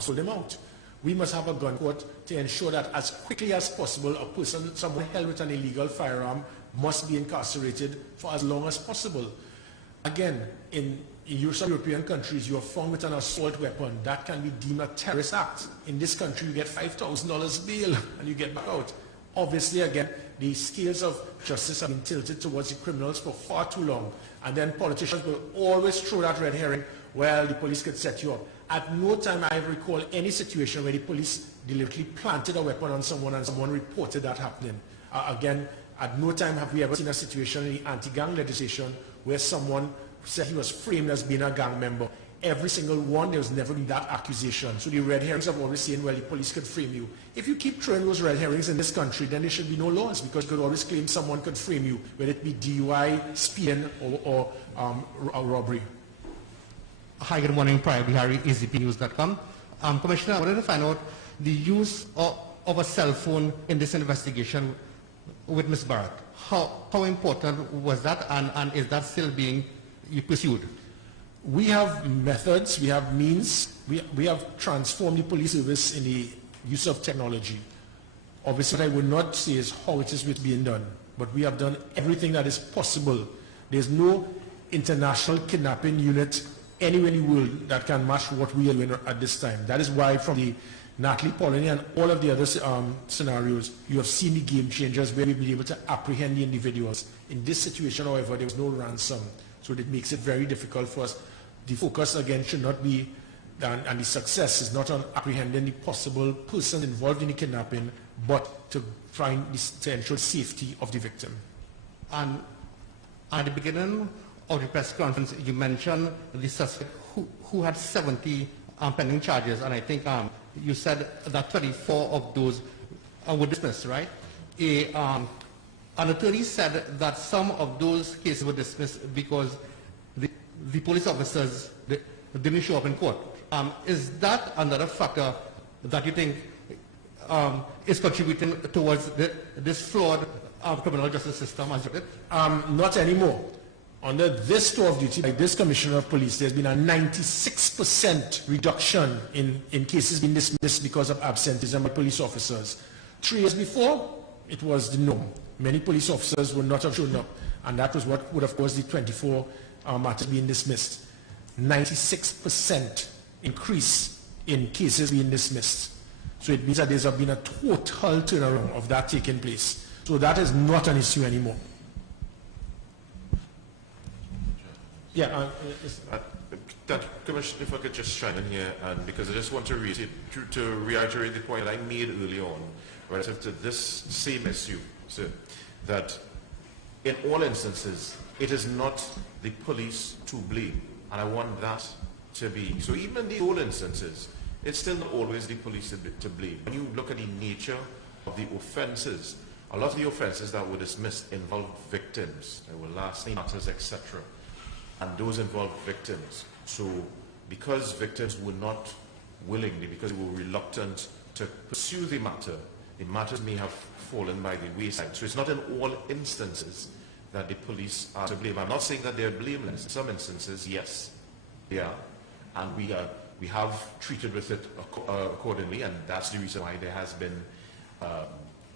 sold him out. We must have a gun court to ensure that as quickly as possible, someone held with an illegal firearm must be incarcerated for as long as possible. Again, in some European countries, you are found with an assault weapon. That can be deemed a terrorist act. In this country, you get $5,000 bail and you get back out. Obviously, again, the scales of justice have been tilted towards the criminals for far too long. And then politicians will always throw that red herring, well, the police could set you up. At no time I recall any situation where the police deliberately planted a weapon on someone and someone reported that happening. Again, at no time have we ever seen a situation in the anti-gang legislation where someone said he was framed as being a gang member. Every single one, there was never been that accusation. So the red herrings have always saying, well, the police could frame you. If you keep throwing those red herrings in this country, then there should be no laws, because you could always claim someone could frame you, whether it be DUI, speeding, or robbery. Hi, good morning. Prior Bihari, AZPnews.com. Commissioner, I wanted to find out the use of a cell phone in this investigation with Ms. Barrett. How important was that, and is that still being pursued? We have methods, we have means, we have transformed the police service in the use of technology. Obviously, what I would not say is how it is being done, but we have done everything that is possible. There's no international kidnapping unit anywhere in the world that can match what we are doing at this time. That is why from the Natalie Polony and all of the other scenarios, you have seen the game changers where we've been able to apprehend the individuals. In this situation, however, there was no ransom, so it makes it very difficult for us. The focus, again, should not be, and the success is not on apprehending the possible persons involved in the kidnapping, but to ensure safety of the victim. And at the beginning of the press conference, you mentioned the suspect who had 70 pending charges, and I think you said that 34 of those were dismissed, right? An attorney said that some of those cases were dismissed because the police officers didn't show up in court. Is that another factor that you think is contributing towards this flawed criminal justice system as you did? Not anymore. under this tour of duty by this Commissioner of Police, there's been a 96% reduction in cases being dismissed because of absenteeism by police officers. 3 years before, it was the norm. Many police officers would not have shown up, and that was what would have caused the 24 matters being dismissed. 96% increase in cases being dismissed. So it means that there's been a total turnaround of that taking place. So that is not an issue anymore. Yeah, Commissioner, if I could just chime in here, and because I just want to reiterate the point that I made early on relative to this same issue, sir, that in all instances, it is not the police to blame, and I want that to be. So even in the all instances, it's still not always the police to blame. When you look at the nature of the offences, a lot of the offences that were dismissed involved victims. There were last name matters, etc. And those involved victims. So because victims were not willingly, because they were reluctant to pursue the matters may have fallen by the wayside. So it's not in all instances that the police are to blame. I'm not saying that they're blameless. In some instances, yes, they are. And we have treated with it accordingly, and that's the reason why there has been a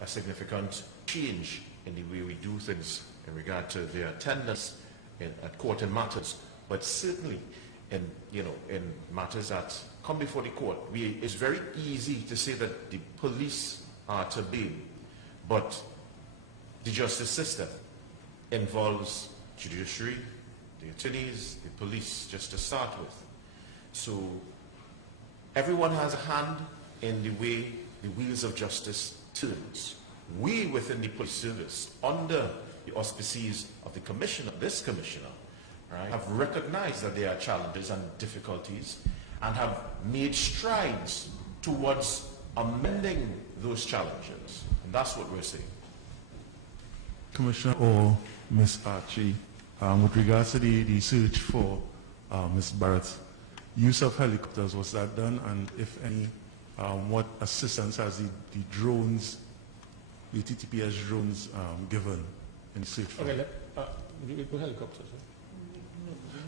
significant change in the way we do things in regard to their attendance at court in matters. But certainly in matters that come before the court, it's very easy to say that the police are to blame, but the justice system involves judiciary, the attorneys, the police, just to start with. So everyone has a hand in the way the wheels of justice turns. We within the police service, under the auspices of the commissioner, this commissioner, right, have recognized that there are challenges and difficulties and have made strides towards amending those challenges. And that's what we're saying. Commissioner or Ms. Archie, with regards to the search for Ms. Barrett's use of helicopters, was that done? And if any, what assistance has the drones, the Ttps drones given in the search for? Okay, go helicopters.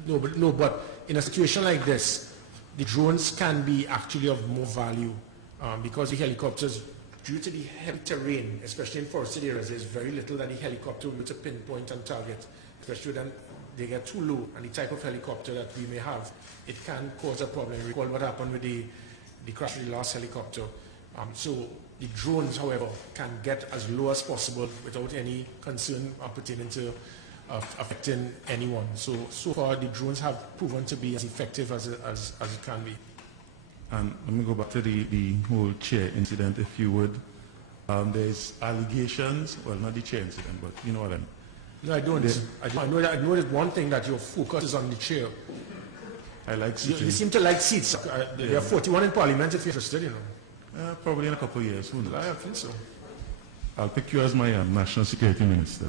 Right? No, but in a situation like this, the drones can be actually of more value because the helicopters, due to the heavy terrain, especially in forested areas, there's very little that the helicopter will be able to pinpoint and target, especially when they get too low, and the type of helicopter that we may have, it can cause a problem. Recall what happened with the crash of the last helicopter. So the drones, however, can get as low as possible without any concern pertaining to affecting anyone. So far, the drones have proven to be as effective as it can be. And let me go back to the whole chair incident, if you would. There's allegations, well, not the chair incident, but you know what I mean. No, I don't. I know that one thing that your focus is on the chair. I like seats. You seem to like seats. There are 41 in Parliament if you're interested, you know. Probably in a couple of years, who knows? I think so. I'll pick you as my National Security Minister.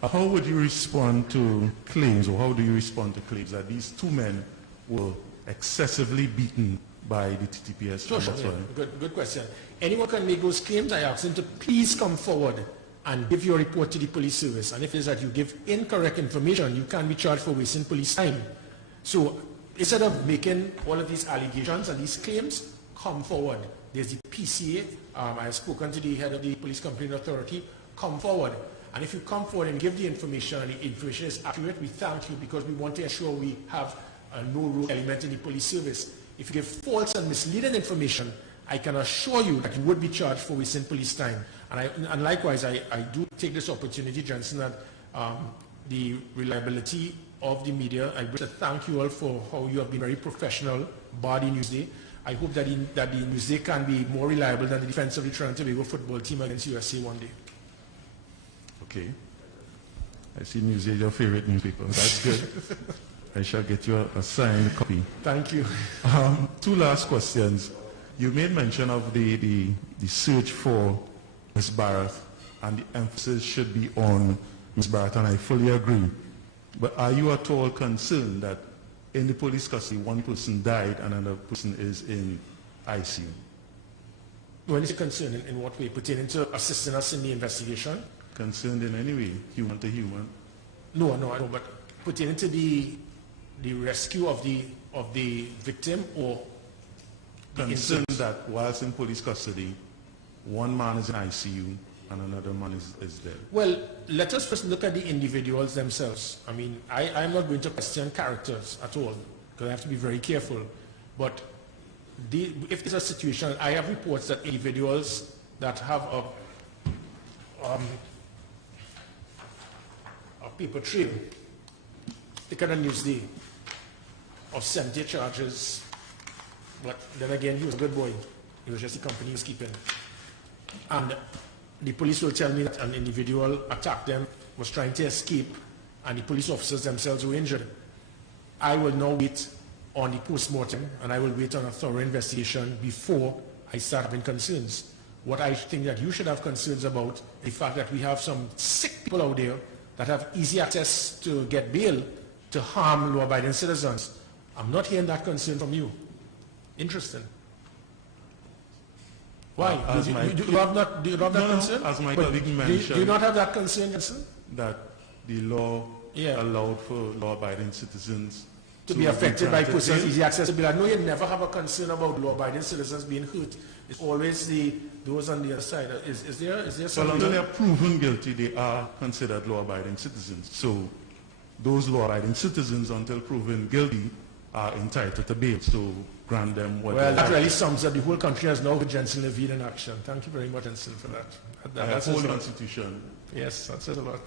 How would you respond to claims, or how do you respond to claims that these two men were excessively beaten by the Ttps? Sure. Good question. Anyone can make those claims. I ask them to please come forward and give your report to the police service. And if it is that you give incorrect information, you can be charged for wasting police time. So instead of making all of these allegations and these claims, come forward. There's the PCA. I have spoken to the head of the Police Complaint Authority. Come forward. And if you come forward and give the information, and the information is accurate, we thank you, because we want to ensure we have no rogue element in the police service. If you give false and misleading information, I can assure you that you would be charged for wasting police time. And likewise, I do take this opportunity, Johnson, that the reliability of the media, I wish to thank you all for how you have been very professional, bar the Newsday. I hope that the Newsday can be more reliable than the defense of the Trinidad and Tobago football team against USA one day. Okay. I see Newsday is your favorite newspaper. That's good. I shall get you a signed copy. Thank you. Two last questions. You made mention of the search for Ms. Barrett, and the emphasis should be on Ms. Barrett, and I fully agree. But are you at all concerned that in the police custody, one person died and another person is in ICU? When is it concerned? In what way? Pertaining to assisting us in the investigation? Concerned in any way, human to human? No, but pertaining to the rescue of the victim or the Concerned incident. that whilst in police custody, one man is in ICU and another man is dead. Well, let us first look at the individuals themselves. I mean, I'm not going to question characters at all, because I have to be very careful. But if there's a situation, I have reports that individuals that have a paper trail, thicker than Newsday, of 70 charges, but then again, he was a good boy. He was just the company he was keeping. And the police will tell me that an individual attacked them, was trying to escape, and the police officers themselves were injured. I will now wait on the post-mortem, and I will wait on a thorough investigation before I start having concerns. What I think that you should have concerns about is the fact that we have some sick people out there that have easy access to get bail to harm law-abiding citizens. I'm not hearing that concern from you. Interesting. Why? Do you have that concern? As my But colleague do mentioned, you not have that concern, Jensen? that the law allowed for law-abiding citizens To be affected by granted persons' bail. easy access to bail. I know you never have a concern about law-abiding citizens being hurt. It's always those on the other side. Is there Well, something? until they are proven guilty, they are considered law-abiding citizens. So those law-abiding citizens, until proven guilty, are entitled to bail. So grant them what Well, they that want. really sums up. The whole country has now Jensen Levine in action. Thank you very much, Jensen, for that. That's the whole constitution. Yes, that says a lot.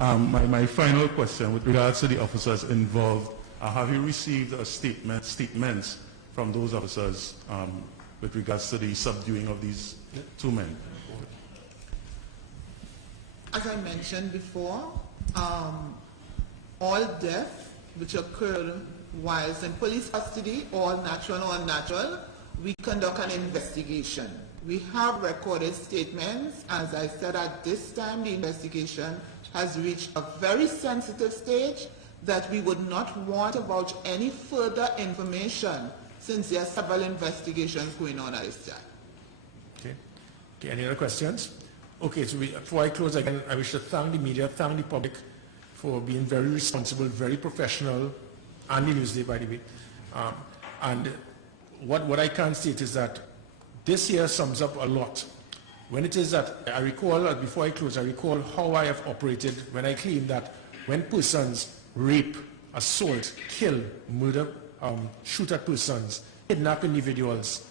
My final question with regards to the officers involved, have you received statements from those officers with regards to the subduing of these two men? As I mentioned before, all deaths which occur whilst in police custody, all natural or unnatural, we conduct an investigation. We have recorded statements. As I said, at this time, the investigation has reached a very sensitive stage that we would not want to vouch any further information since there are several investigations going on at this time. Okay, any other questions? Okay, so before I close again, I wish to thank the media, thank the public for being very responsible, very professional, and the Newsday, by the way. And what I can state is that this year sums up a lot. When it is that, I recall, before I close, I recall how I have operated when I claim that when persons rape, assault, kill, murder, shoot at persons, kidnap individuals,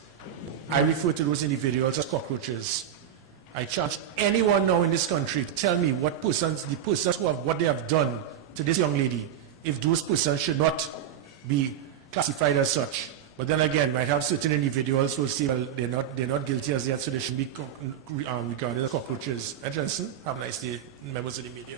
I refer to those individuals as cockroaches. I charge anyone now in this country to tell me what persons, the persons who have what they have done to this young lady, if those persons should not be classified as such. But then again, might have certain individuals who will say, well, they're not guilty as yet, so they should be regarded as cockroaches. Ed Jensen, have a nice day, members of the media.